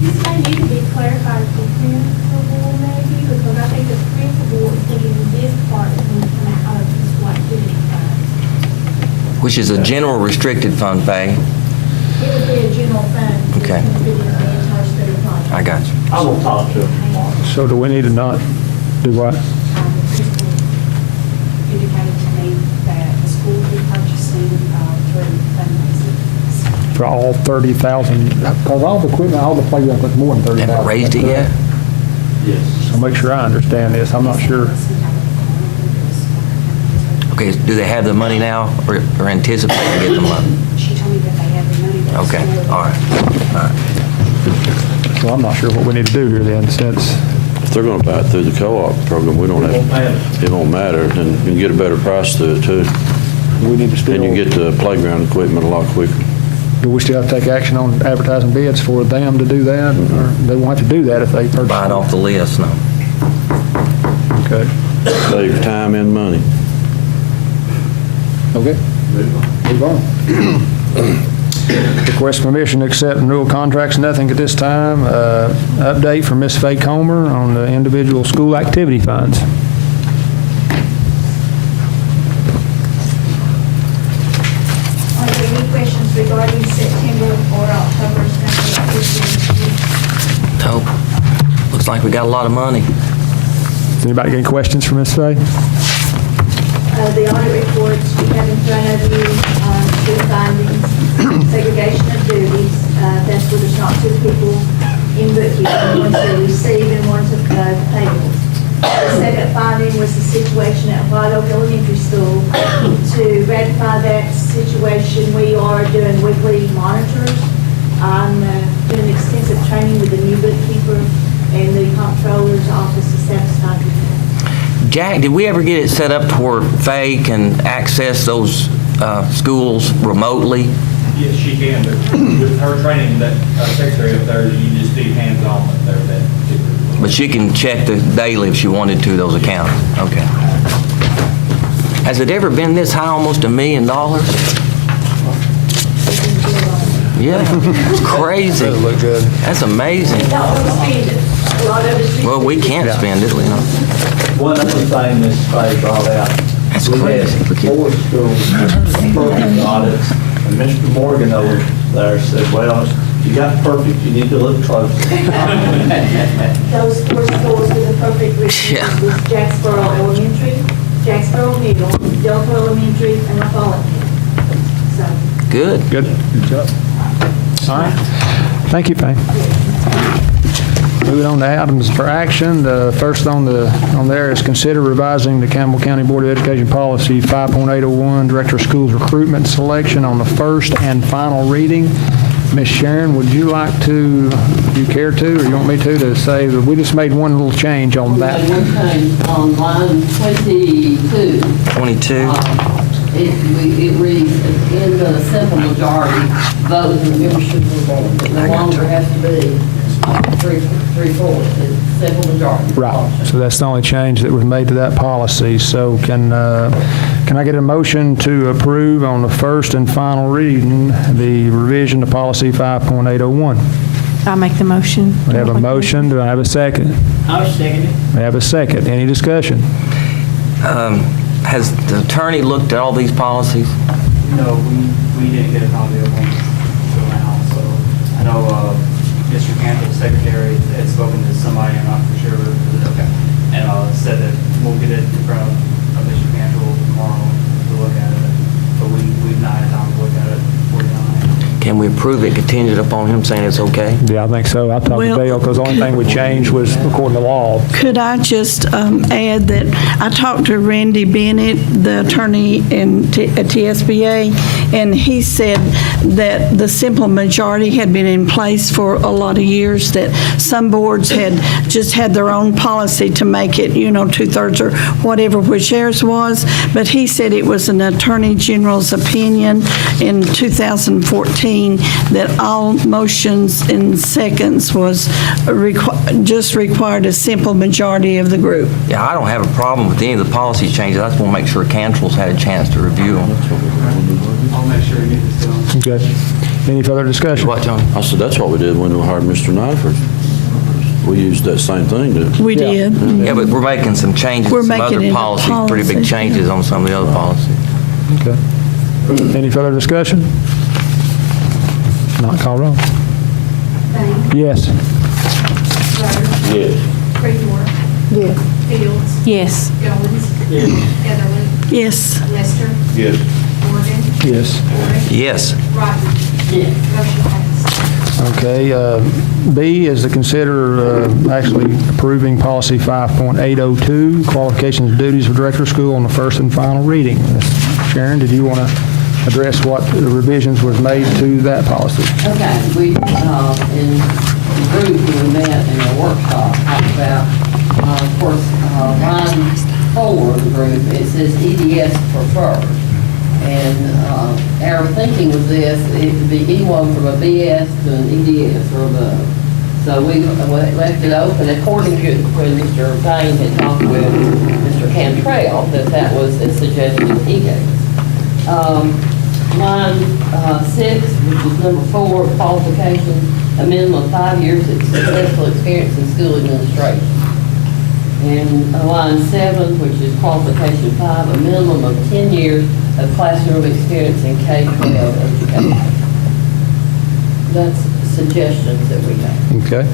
This may need to be clarified for the principal maybe, because I think the principal is thinking this part is going to come out of the school activity fund. Which is a general restricted fund pay. It would be a general fund. Okay. It's going to be in the entire state of project. I got you. I will talk to him tomorrow. so do we need to not do what? The principal indicated to me that the school will be purchasing through fundraising. For all 30,000, because all the equipment, all the playground costs more than 30,000. Haven't raised it yet? Yes. So make sure I understand this, I'm not sure. Okay, do they have the money now or anticipating to get the money? She told me that they have the money. but Okay, still- all right. All right. So I'm not sure what we need to do here then, since, If they're gonna buy it through the co-op program, we don't Won't have, matter. it won't matter, and you can get a better price through it too. we need to still, And you get the playground equipment a lot quicker. do we still have to take action on advertising bids for them to do that? Or they won't have to do that if they purchase? Buy it off the list, no. Okay. Save time and money. Okay. Move on. Request permission to accept renewal contracts, nothing at this time. Update from Ms. Faye Comer on the individual school activity funds. Are there any questions regarding September or October special activities? Nope. Looks like we got a lot of money. Does anybody get any questions for Ms. Faye? The audit reports you have in front of you, two findings, segregation of duties, that's where there's not two people in bookkeeping, one to receive and one to payable. The second finding was the situation at White Oak Elementary School. To ratify that situation, we are doing weekly monitors. I'm doing extensive training with the new bookkeeper, and the comptroller's office is satisfied with that. Jack, did we ever get it set up to where Faye can access those schools remotely? Yes, she can, but with her training, that secretary up there, you just need hands-on up there, that particular. But she can check the daily if she wanted to, those accounts. Okay. Has it ever been this high, almost $1 million? Yeah, it's crazy. Doesn't look good. That's amazing. Not gonna spend it. A lot of it's. Well, we can't spend it, you know. One other thing Ms. Fay brought out. That's We had crazy. Look at- 4 schools, perfect audits, and Mr. Morgan over there said, well, you got perfect, you need to look closer. Those 4 schools with the perfect Yeah. records was Jacksboro Elementary, Jacksboro Middle, Delta Elementary, and McCullough. So, Good. Good. Good job. All right. Thank you, Faye. Moving on to items for action. The first on there is consider revising the Campbell County Board of Education Policy 5.801, Director of Schools Recruitment Selection on the first and final reading. Ms. Sharon, would you like to, do you care to, or you want me to say that we just made one little change on that? One thing, on line 22, 22. it reads, in the simple majority, vote of the membership of the board. It no longer has to be three-fourths, it's simple majority. Right, so that's the only change that was made to that policy. So can I get a motion to approve on the first and final reading the revision to policy 5.801? I'll make the motion. We have a motion, do I have a second? I'll second it. We have a second, any discussion? Has the attorney looked at all these policies? No, we didn't get a copy of them until now, so I know Mr. Cantor, the secretary, had spoken to somebody, I'm not for sure, okay, and said that we'll get it in front of Mr. Cantor tomorrow to look at it, but we've not had time to look at it before tonight. Can we approve it contingent upon him saying it's okay? Yeah, I think so. I talked to Well- Dale, because the only thing we changed was according to law. Could I just add that I talked to Randy Bennett, the attorney at TSBA, and he said that the simple majority had been in place for a lot of years, that some boards had just had their own policy to make it, 2/3 or whatever, which theirs was, but he said it was an attorney general's opinion in 2014 that all motions in seconds was just required a simple majority of the group. Yeah, I don't have a problem with any of the policy changes. I just want to make sure council's had a chance to review them. I'll make sure to get this done. Okay. Any further discussion? What, John? I said, that's what we did when we hired Mr. Nyford. We used that same thing, didn't we? We did. Yeah, but we're making some changes, We're some making other it a policies, pretty big policy. changes on some of the other policies. Okay. Any further discussion? Not call roll. Thank Yes. Yes. Creekmore. Yes. Fields. Yes. Goins. Heatherly. Yes. Lester. Yes. Morgan. Yes. Ford. Yes. Rodney. Motion passed. Okay, B is to consider actually approving policy 5.802, qualifications and duties of director of school on the first and final reading. Sharon, did you want to address what the revisions was made to that policy? Okay, we, in the group, we met in a workshop, talked about, of course, line 4 of the group, it says EDS preferred. And our thinking was this, it could be anyone from a BS to an EDS or above. So we left it open according to when Mr. Payne had talked with Mr. Cantrell, that was a suggestion he gave us. Line 6, which is number 4, qualifications, a minimum of 5 years of successful experience in school administration. And line 7, which is qualification 5, a minimum of 10 years of classroom experience in K-12 education. That's suggestions that we have. Okay.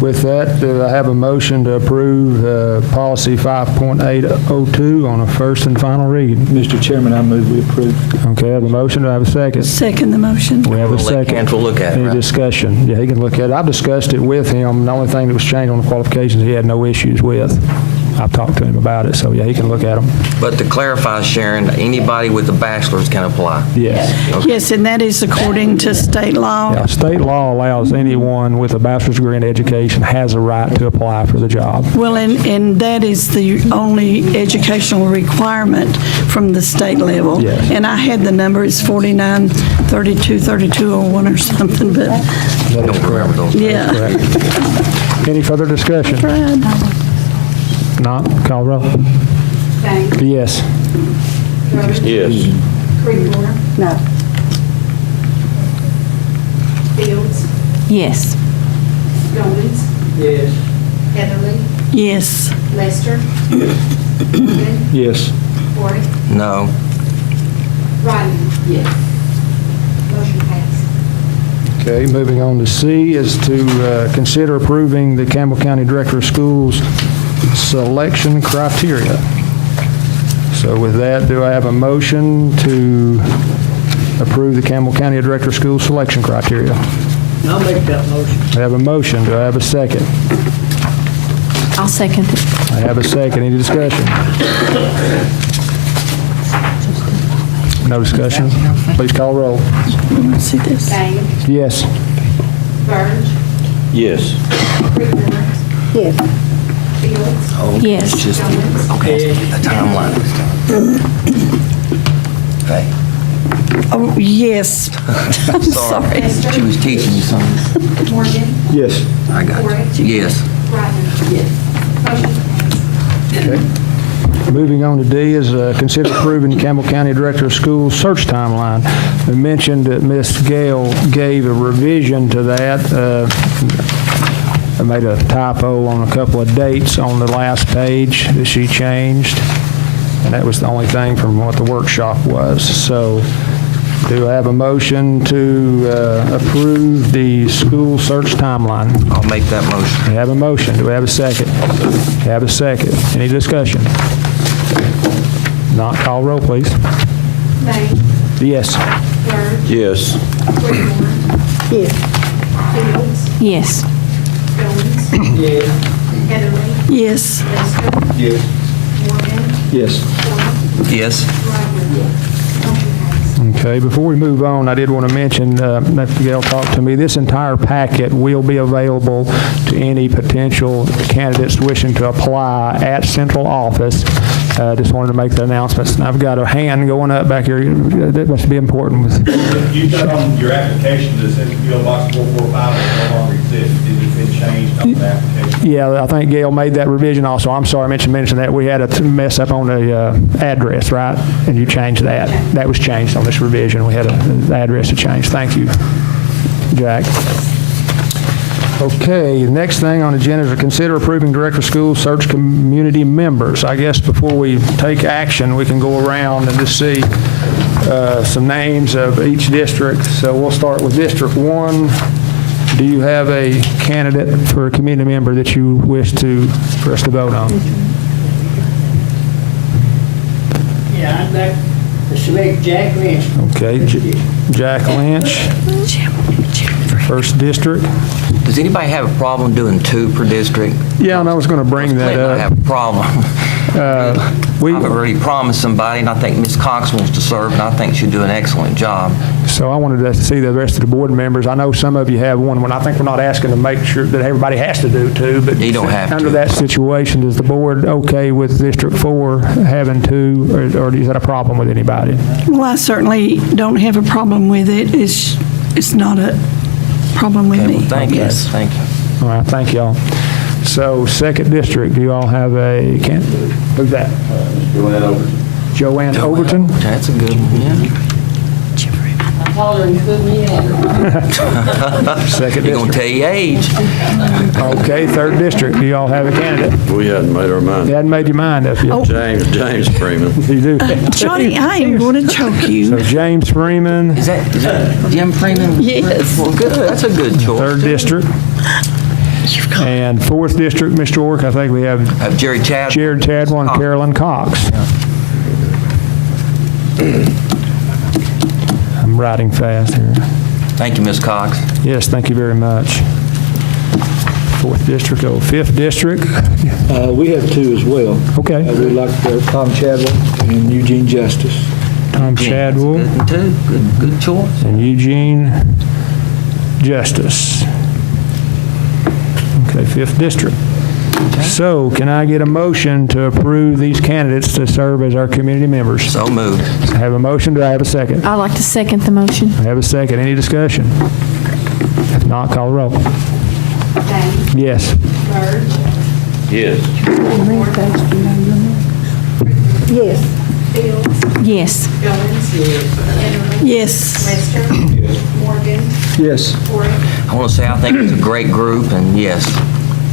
With that, do I have a motion to approve policy 5.802 on a first and final reading? Mr. Chairman, I move we approve. Okay, I have a motion. Do I have a second? Second the motion. We have a We'll let second. Cantrell look at it, Any right? discussion? Yeah, he can look at it. I've discussed it with him. The only thing that was changed on the qualifications he had no issues with. I've talked to him about it, so yeah, he can look at them. But to clarify, Sharon, anybody with a bachelor's can apply. Yes. Yes, and that is according to state law. Yeah, state law allows anyone with a bachelor's degree in education has a right to apply for the job. Well, and that is the only educational requirement from the state level. Yes. And I had the number, it's 49, 32, 3201 or something, but That Don't is remember those. yeah. correct. Any further discussion? Fred? Not? Call roll. Thank Yes. Rhodes. Yes. Creekmore. No. Fields. Yes. Goins. Yes. Heatherly. Yes. Lester. Morgan. Yes. Ford. No. Rodney. Yes. Motion passed. Okay, moving on to C is to consider approving the Campbell County Director of Schools selection criteria. So with that, do I have a motion to approve the Campbell County Director of Schools selection criteria? I'll make that motion. I have a motion. Do I have a second? I'll second it. I have a second. Any discussion? No discussion? Please call roll. Let's see this. Thank Yes. Burge. Yes. Creekmore. Yes. Fields. Yes. It's just, okay, the timeline. Okay. Oh, yes. I'm sorry. Lester. She was teaching you something. Morgan. Yes. I got Ford. you. Yes. Rodney. Yes. Motion passed. Okay. Moving on to D is consider approving Campbell County Director of Schools search timeline. We mentioned that Ms. Gale gave a revision to that. I made a typo on a couple of dates on the last page that she changed, and that was the only thing from what the workshop was. So do I have a motion to approve the school search timeline? I'll make that motion. We have a motion. Do we have a second? We have a second. Any discussion? Not call roll, please. Thank Yes. Byrd, Yes. Whitmore, Yes. Fields, Yes. Goins, Yes. Heatherly, Yes. Lester, Yes. Morgan, Yes. Ford, Yes. Ryder. Motion passes. Okay, before we move on, I did want to mention, Mr. Gale talked to me, this entire packet will be available to any potential candidates wishing to apply at central office. Just wanted to make the announcements. And I've got a hand going up back here. That must be important. You've done on your application, the Senate PO Box 445 no longer exists. It has been changed on the application. Yeah, I think Gail made that revision also. I'm sorry, I mentioned that. We had a mess up on the address, right? And you changed that. That was changed on this revision. We had the address to change. Thank you, Jack. Okay, the next thing on the agenda is to consider approving Director of Schools search community members. I guess before we take action, we can go around and just see some names of each district. So we'll start with District 1. Do you have a candidate for a community member that you wish for us to vote on? Yeah, I'd like to select Jack Lynch. Okay, Jack Lynch, First District. Does anybody have a problem doing 2 per district? Yeah, and I was going to bring that I up. have a problem. I've already promised somebody, and I think Ms. Cox wants to serve, and I think she'll do an excellent job. So I wanted to see the rest of the board members. I know some of you have one. I think we're not asking to make sure that everybody has to do 2, but You don't have to. under that situation, is the board okay with District 4 having 2, or is that a problem with anybody? Well, I certainly don't have a problem with it. It's not a problem with Okay, me. well, thank you, Yes. thank you. All right, thank y'all. So Second District, do you all have a candidate? Who's that? Joanne Overton. Joanne Overton? That's a good one, yeah. I told her to put me in. Second You're going to District. tell your age. Okay, Third District, do y'all have a candidate? We hadn't made our mind. You hadn't made your mind up yet. James Freeman. You do. Johnny, I am going to choke So you. James Freeman, Is that Jim Freeman? Yes. Well, good, that's a good choice. Third District. And Fourth District, Mr. Ork, I think we have Jerry Chad. Jared Chadwell and Carolyn Cox. I'm writing fast here. Thank you, Ms. Cox. Yes, thank you very much. Fourth District, Fifth District. We have 2 as well. Okay. We'd like Tom Chadwell and Eugene Justice. Tom Chadwell Good one, too. Good choice. and Eugene Justice. Okay, Fifth District. So can I get a motion to approve these candidates to serve as our community members? So moved. I have a motion. Do I have a second? I'd like to second the motion. I have a second. Any discussion? If not, call the roll. James, Yes. Byrd, Yes. Yes. Fields, Yes. Goins, Heatherly, Yes. Lester, Morgan, Yes. Ford, I want to say I think it's a great group, and yes,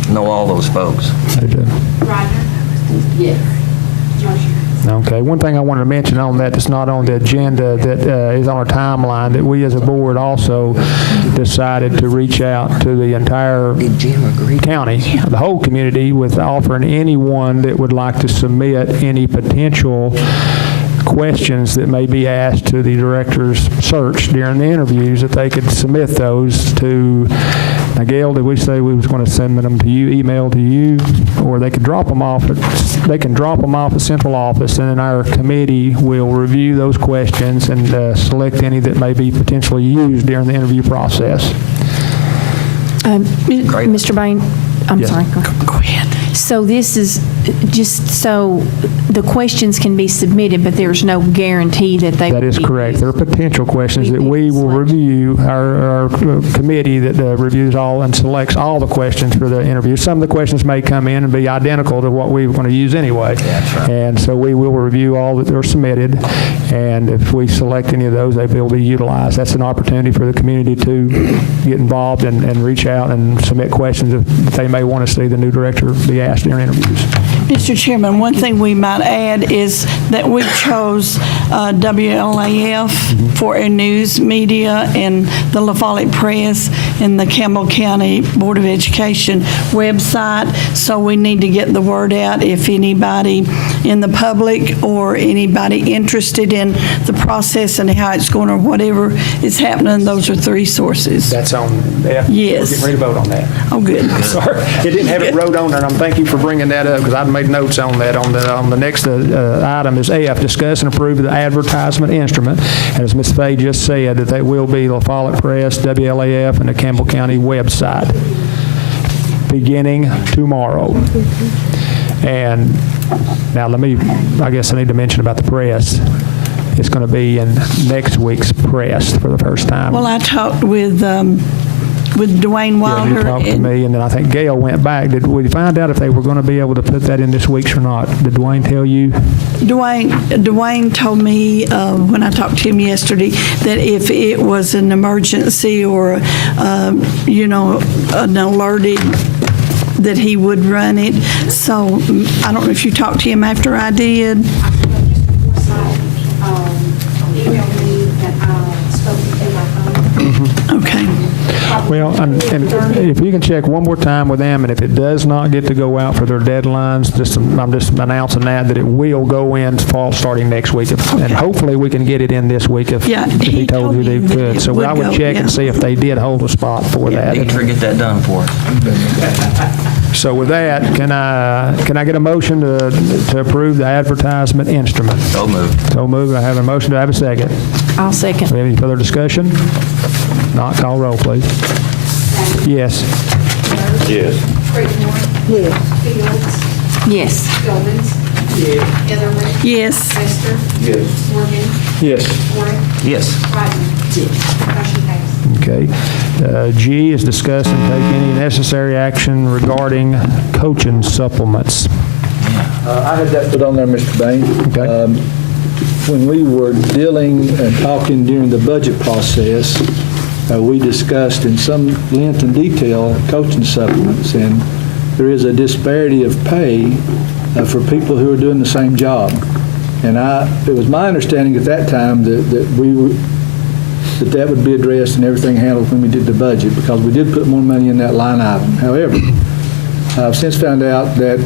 know all those folks. I do. Ryder. Yes. Motion passes. Okay, one thing I wanted to mention on that that's not on the agenda that is on our timeline, that we as a board also decided to reach out to the entire Did Jim agree? county, the whole community, with offering anyone that would like to submit any potential questions that may be asked to the director's search during the interviews, that they could submit those to. Now, Gail, did we say we was going to send them to you, email to you, or they could drop them off at central office, and then our committee will review those questions and select any that may be potentially used during the interview process. Mr. Bain, I'm Yes. sorry. Go ahead. So this is just so the questions can be submitted, but there's no guarantee that they That will is be correct. used. There are potential questions that we will review, our committee that reviews all and selects all the questions for the interview. Some of the questions may come in and be identical to what we were going to use anyway. That's right. And so we will review all that are submitted, and if we select any of those, they will be utilized. That's an opportunity for the community to get involved and reach out and submit questions that they may want to see the new director be asked during interviews. Mr. Chairman, one thing we might add is that we chose WLAF for our news media and the La Follette Press and the Campbell County Board of Education website. So we need to get the word out if anybody in the public or anybody interested in the process and how it's going or whatever is happening. Those are 3 sources. That's on F? Yes. We're getting ready to vote on that. Oh, good. Sorry, it didn't have it wrote on there, and thank you for bringing that up, because I've made notes on that. On the next item is F, discuss and approve the advertisement instrument. And as Ms. Fay just said, that will be La Follette Press, WLAF, and the Campbell County website, beginning tomorrow. And now I guess I need to mention about the press. It's going to be in next week's press for the first time. Well, I talked with Dwayne Wilder. Yeah, you talked to me, and then I think Gail went back. Did we find out if they were going to be able to put that in this week's or not? Did Dwayne tell you? Dwayne told me when I talked to him yesterday that if it was an emergency or, an alerted, that he would run it. So I don't know if you talked to him after I did. Emailed me that I spoke to him by phone. Okay. Well, and if you can check one more time with them, and if it does not get to go out for their deadlines, I'm just announcing that it will go in fall starting next week. And hopefully we can get it in this week if he told you they could. So I would check and see if they did hold a spot for that. Deidre, get that done for us. So with that, can I get a motion to approve the advertisement instrument? So moved. So moved. I have a motion. Do I have a second? I'll second. Do we have any further discussion? Not, call roll, please. Yes. Yes. Creekmore. Yes. Fields. Yes. Goins. Heatherly. Yes. Lester. Yes. Morgan. Yes. Warwick. Yes. Rodman. Motion passed. Okay. G is discuss and take any necessary action regarding coaching supplements. I had that put on there, Mr. Bain. Okay. When we were dealing and talking during the budget process, we discussed in some length and detail coaching supplements, and there is a disparity of pay for people who are doing the same job. And it was my understanding at that time that would be addressed and everything handled when we did the budget, because we did put more money in that line item. However, I've since found out that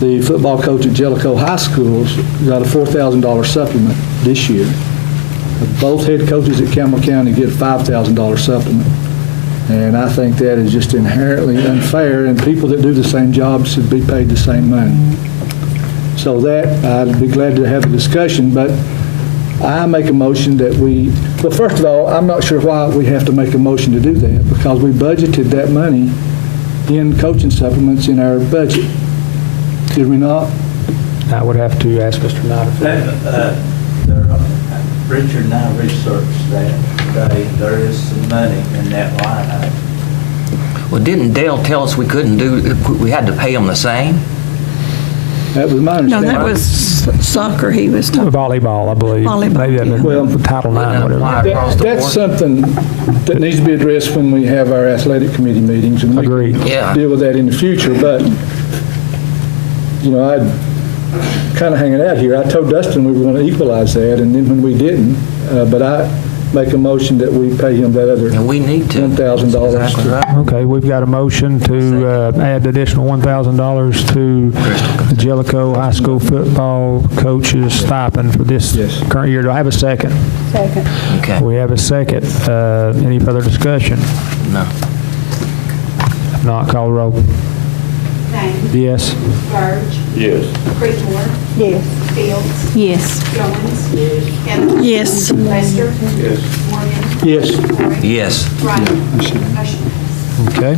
the football coach at Jellicoe High School's got a $4,000 supplement this year. Both head coaches at Campbell County get a $5,000 supplement. And I think that is just inherently unfair, and people that do the same job should be paid the same money. So I'd be glad to have a discussion, but I make a motion that well, first of all, I'm not sure why we have to make a motion to do that, because we budgeted that money in coaching supplements in our budget. Did we not? I would have to ask Mr. Knight. Richard and I researched that today. There is some money in that line item. Well, didn't Dale tell us we had to pay them the same? That was my No, understanding. that was soccer he was talking. Volleyball, I believe. Volleyball, Maybe that Well, Title IX, whatever. That's something that needs to be addressed when we have our athletic committee meetings, and we Agreed. can deal with that in the future. But, I'd kind of hanging out here. I told Dustin we were going to equalize that, and then when we didn't, but I make a motion that we pay him that other And we need to. $1,000. Exactly right. Okay, we've got a motion to add additional $1,000 to the Jellicoe High School football coach's stipend for this current year. Do I have a second? Second. Okay. We have a second. Any further discussion? No. If not, call roll. Kane. Yes. Burge. Yes. Creekmore. Yes. Fields. Yes. Goins. Heatherly. Yes. Lester. Yes. Morgan. Yes. Warwick. Yes. Rodman. Motion passed. Okay.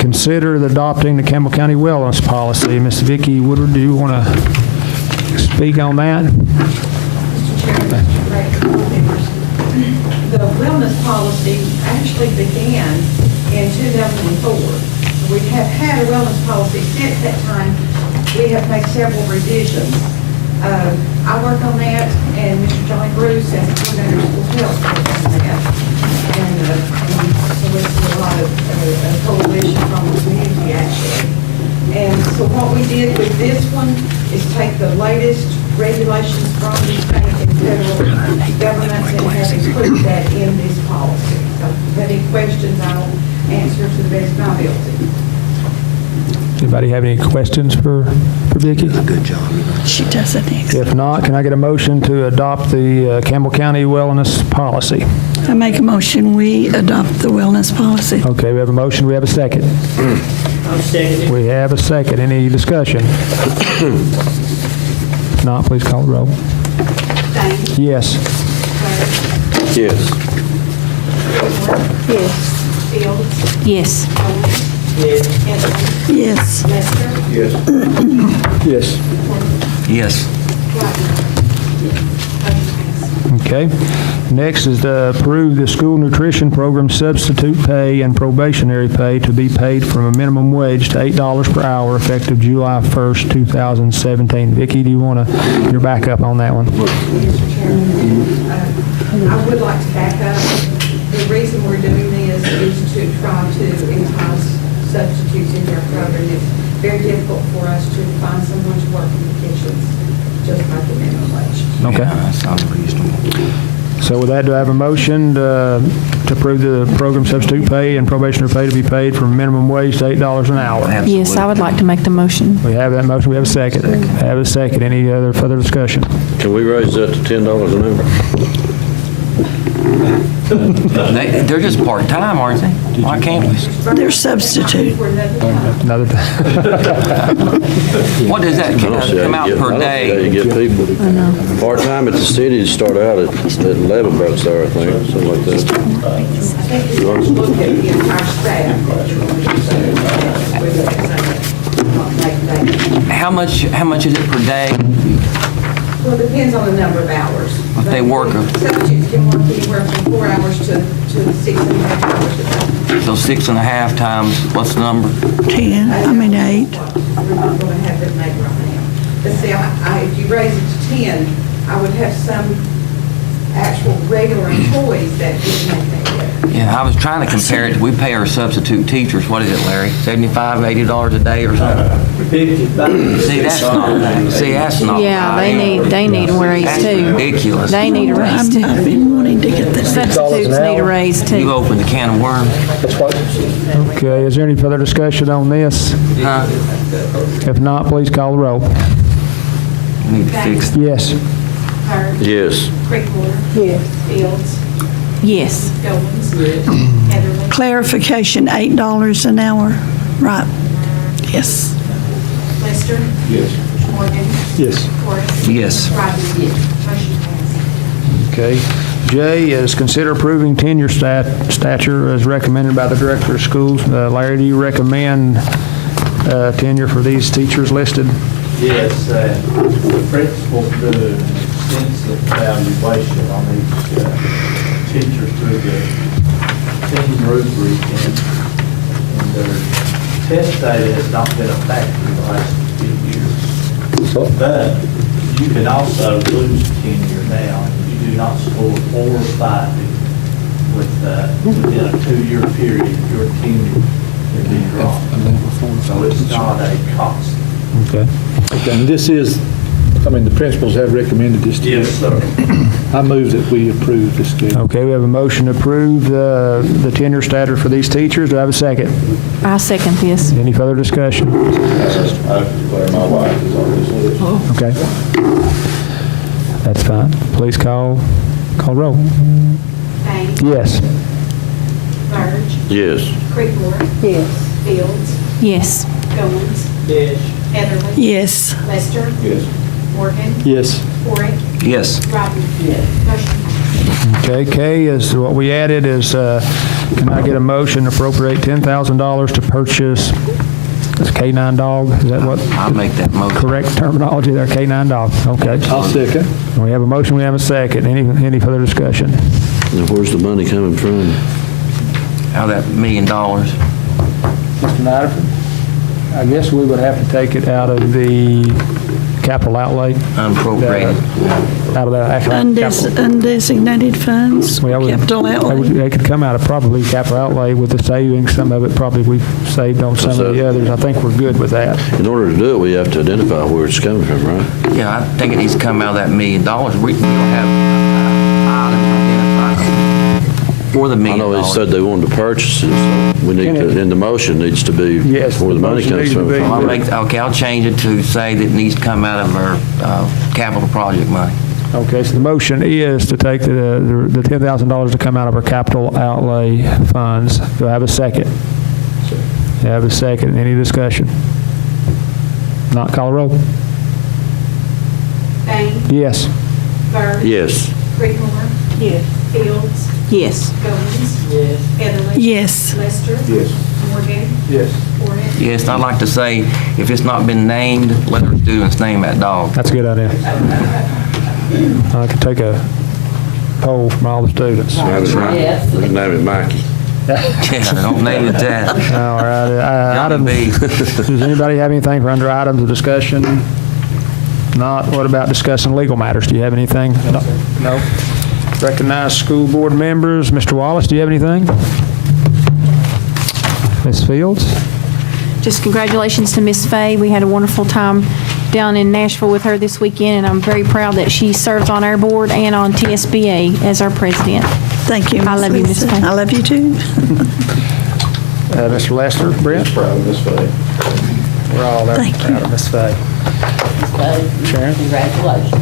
Consider adopting the Campbell County wellness policy. Ms. Vicki Woodward, do you want to speak on that? The wellness policy actually began in 2004. We have had a wellness policy since that time. We have made several revisions. I work on that, and Mr. Johnny Bruce and the coordinator of school health work on that. And so it's a lot of coalition from the community, actually. And so what we did, we the latest regulations from the state and federal governments and have included that in this policy. So if you have any questions, I'll answer to the best of my ability. Anybody have any questions for Vicki? Good job. She does an excellent. If not, can I get a motion to adopt the Campbell County wellness policy? I make a motion, we adopt the wellness policy. Okay, we have a motion, we have a second. I'll second it. We have a second. Any discussion? If not, please call the roll. Dane. Yes. Yes. Yes. Fields. Yes. Owens. Yes. Heatherly. Yes. Lester. Yes. Yes. Yes. Rodney. Motion passed. Okay. Next is to approve the school nutrition program substitute pay and probationary pay to be paid from a minimum wage to $8 per hour effective July 1st, 2017. Vicki, do you want to, you're back up on that one? Mr. Chairman, I would like to back up. The reason we're doing this is to try to entice substitutes into our program. It's very difficult for us to find someone to work in the kitchens just by the minimum wage. Okay. Yeah, that sounds reasonable. So with that, do I have a motion to approve the program substitute pay and probationary pay to be paid from minimum wage to $8 an hour? Yes, I would like to make the motion. We have that motion. We have a second. Have a second. Any other further discussion? Can we raise that to $10 an hour? They're just part-time, aren't they? Why can't we? They're substitute. For another time. Another time. What does that I don't see how come you out get- per I don't see how day? you get people. Part-time at the city, you start out at $11 an hour, I think, something like that. I think we want to look at the entire staff. How much is it per day? Well, it depends on the number of hours. If they work a- Substitutes can work anywhere from 4 hours to 6.5 hours a day. So 6.5 times, what's the number? 10, I mean 8. We're not going to have that make right now. But see, if you raise it to 10, I would have some actual regular employees that would make that difference. Yeah, I was trying to compare it. We pay our substitute teachers, what is it, Larry? $75, $80 a day or something? See, that's not. Yeah, they need a raise That's too. ridiculous. They need a raise too. I've been wanting to get this. Substitutes need a raise You too. opened a can of worms. Okay, is there any further discussion on this? Huh? If not, please call the roll. We need to fix it. Yes. Hurd. Yes. Creekwater. Yes. Fields. Yes. Goins. Heatherly. Clarification, $8 an hour, right? Yes. Lester. Yes. Morgan. Yes. Horace. Yes. Rodney. Motion passed. Okay. J is consider approving tenure stature as recommended by the Director of Schools. Larry, do you recommend tenure for these teachers listed? Yes, the principal do an extensive evaluation on each teacher through the team rubric, and their test data has not been a factor in the last few years. But you can also lose tenure now if you do not score 4 or 5 within a 2-year period. Your tenure can be dropped. So it's not a cost. Okay. And this is, the principals have recommended this to Yes, us. sir. I move that we approve this schedule. Okay, we have a motion to approve the tenure stature for these teachers. Do I have a second? I second this. Any further discussion? I declare my wife is on this list. Okay. That's fine. Please call roll. Dane. Yes. Burge. Yes. Creekwater. Yes. Fields. Yes. Goins. Yes. Heatherly. Yes. Lester. Yes. Morgan. Yes. Horrick. Yes. Rodney. Motion passed. Okay, K is what we added is, can I get a motion to appropriate $10,000 to purchase this K9 dog? Is that what? I'll make that motion. Correct terminology there, K9 dog. Okay. I'll second. We have a motion, we have a second. Any further discussion? Now, where's the money coming from? Out of that $1 million. Mr. Niderford? I guess we would have to take it out of the capital outlay. Unappropriated. Out of that Undesignated funds, Well, capital outlay. They could come out of probably capital outlay with the savings. Some of it probably we've saved on some of the others. I think we're good with that. In order to do it, we have to identify where it's coming from, right? Yeah, I think it needs to come out of that $1 million. We don't have items identified for the $1 million. I know they said they wanted to purchase it, so we need to, in the motion needs to be Yes, where the the money motion comes needs to from. be- I'll change it to say that it needs to come out of our capital project money. Okay, so the motion is to take the $10,000 to come out of our capital outlay funds. Do I have a second? Do I have a second? Any discussion? Not call a roll. Bain, Yes. Byrd, Yes. Creekmore, Yes. Fields, Yes. Goins, Yes. Heatherly. Yes. Lester. Yes. Morgan, Yes. Hornet. Yes, and I'd like to say, if it's not been named, let our students name that dog. That's a good idea. I could take a poll from all the students. All Name it Mikey. Yes. Name it Mikey. Yeah, don't name it that. right. Johnny B. Does anybody have anything for under items of discussion? Not. What about discussing legal matters? Do you have anything? No. Recognized school board members. Mr. Wallace, do you have anything? Ms. Fields? Just congratulations to Miss Fay. We had a wonderful time down in Nashville with her this weekend, and I'm very proud that she serves on our board and on TSBA as our president. Thank you, I Ms. love you, Ms. Lisa. Fay. I love you too. Mr. Lester? Brent? Proud of Miss Fay. We're all there. Thank you. Proud of Ms. Fay. Sharon? Congratulations.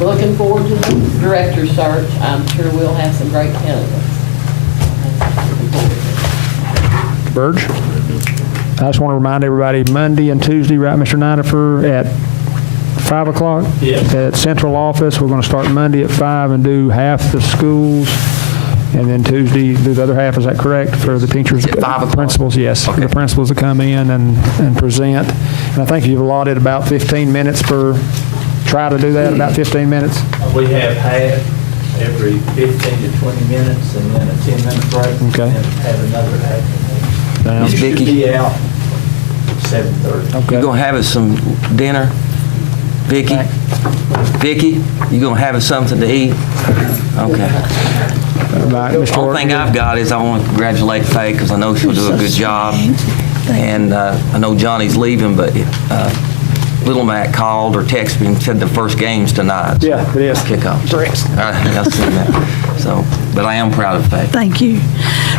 Looking forward to the director search. I'm sure we'll have some great candidates. Looking forward to it. Burge? I just want to remind everybody, Monday and Tuesday, right, Mr. Nidifer, at 5 o'clock? Yes. At central office. We're going to start Monday at 5 and do half the schools, and then Tuesday do the other half. Is that correct? For the teachers? At 5 o'clock? Principals, yes. For the principals to come in and present. And I think you've allotted about 15 minutes per, try to do that, about 15 minutes? We have half every 15 to 20 minutes, and then a 10-minute break. Okay. And then have another half. Sounds- You should Vicky? be out 7:30. Okay. You gonna have us some dinner, Vicky? Vicky, you gonna have us something to eat? Okay. Right, Mr. The only thing I've got is I want to congratulate Faye, because I know she'll do a good job. And I know Johnny's leaving, but Little Mac called or texted me and said the first game's tonight. Yeah, it is. Kickoff. I've seen that. So, but I am proud of Faye. Thank you.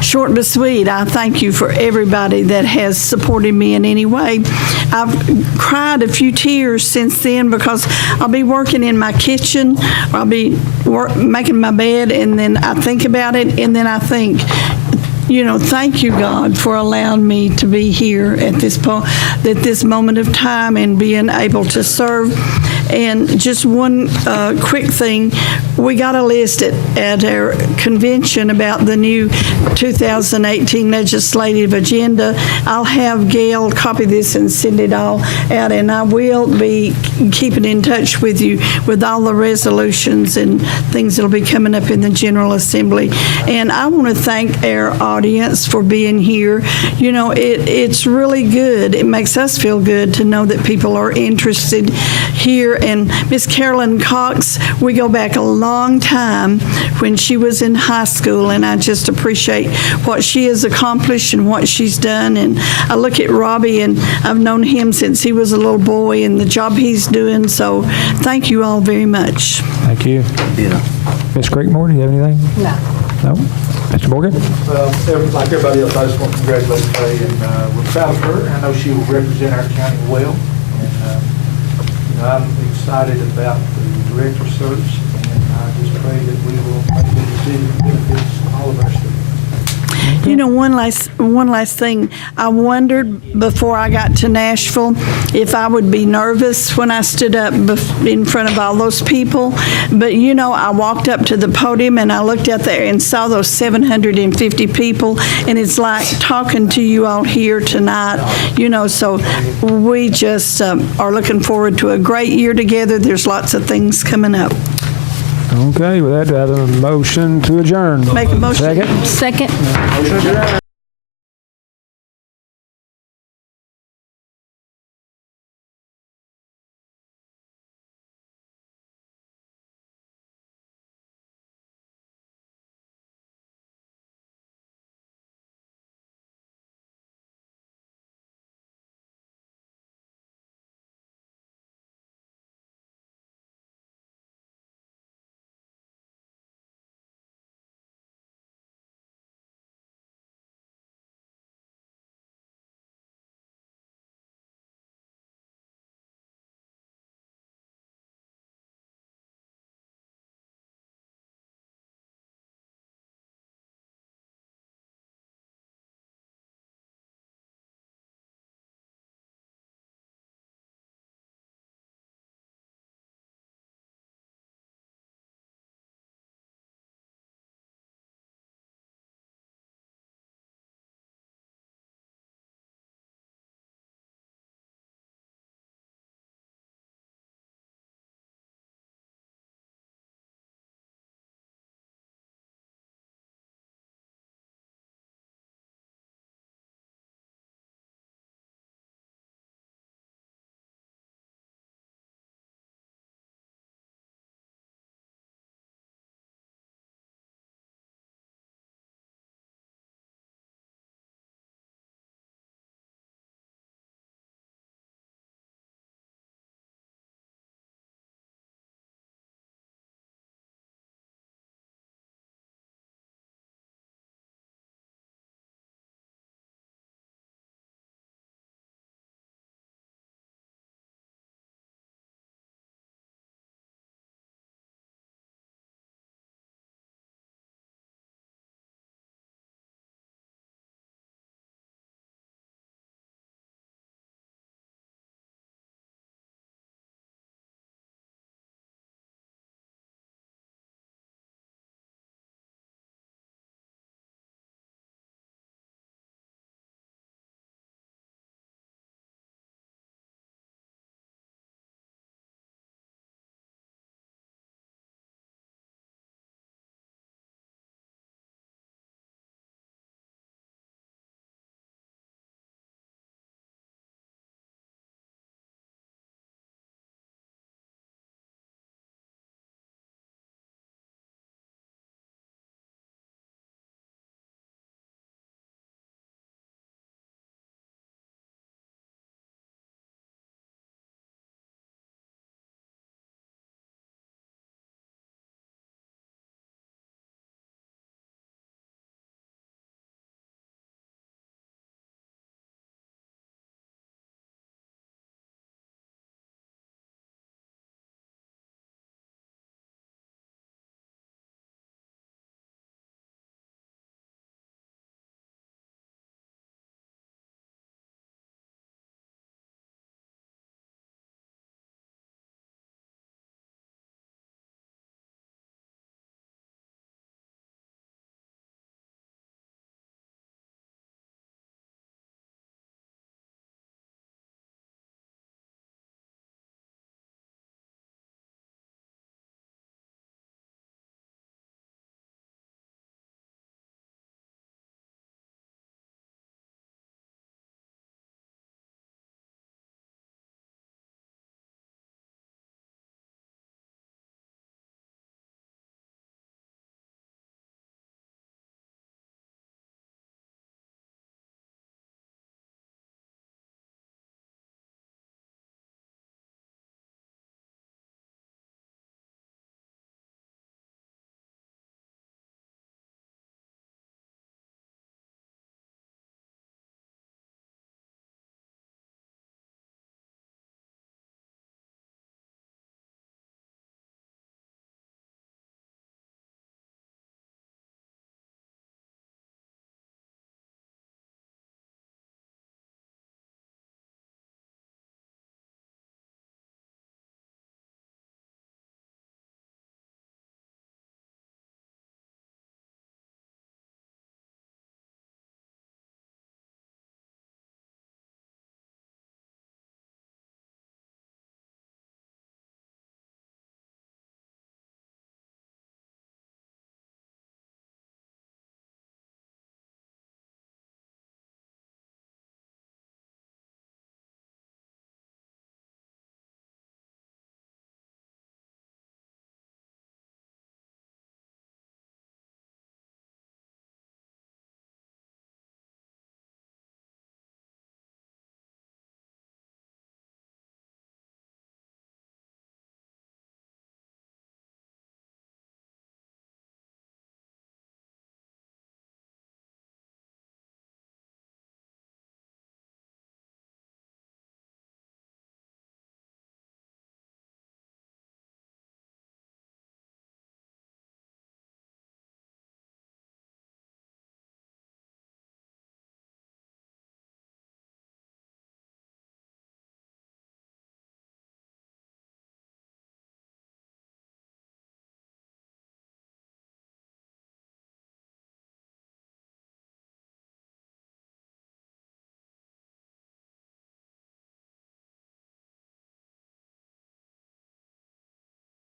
Short but sweet, I thank you for everybody that has supported me in any way. I've cried a few tears since then because I'll be working in my kitchen, or I'll be making my bed, and then I think about it, and then I think, thank you, God, for allowing me to be here at this moment of time and being able to serve. And just one quick thing, we got a list at our convention about the new 2018 legislative agenda. I'll have Gail copy this and send it all out, and I will be keeping in touch with you with all the resolutions and things that'll be coming up in the General Assembly. And I want to thank our audience for being here. It's really good. It makes us feel good to know that people are interested here. And Miss Carolyn Cox, we go back a long time when she was in high school, and I just appreciate what she has accomplished and what she's done. And I look at Robbie, and I've known him since he was a little boy, and the job he's doing. So thank you all very much. Thank you. Yeah. Ms. Creekmore, do you have anything? No. No? Mr. Morgan? Like everybody else, I just want to congratulate Faye, and we're proud of her. I know she will represent our county well, and I'm excited about the director search, and I just pray that we will make the decision that benefits all of our students. One last thing. I wondered before I got to Nashville if I would be nervous when I stood up in front of all those people. But, I walked up to the podium and I looked out there and saw those 750 people, and it's like talking to you all here tonight, so we just are looking forward to a great year together. There's lots of things coming up. Okay, with that, do I have a motion to adjourn? Make a motion. Second? Second. Motion adjourned.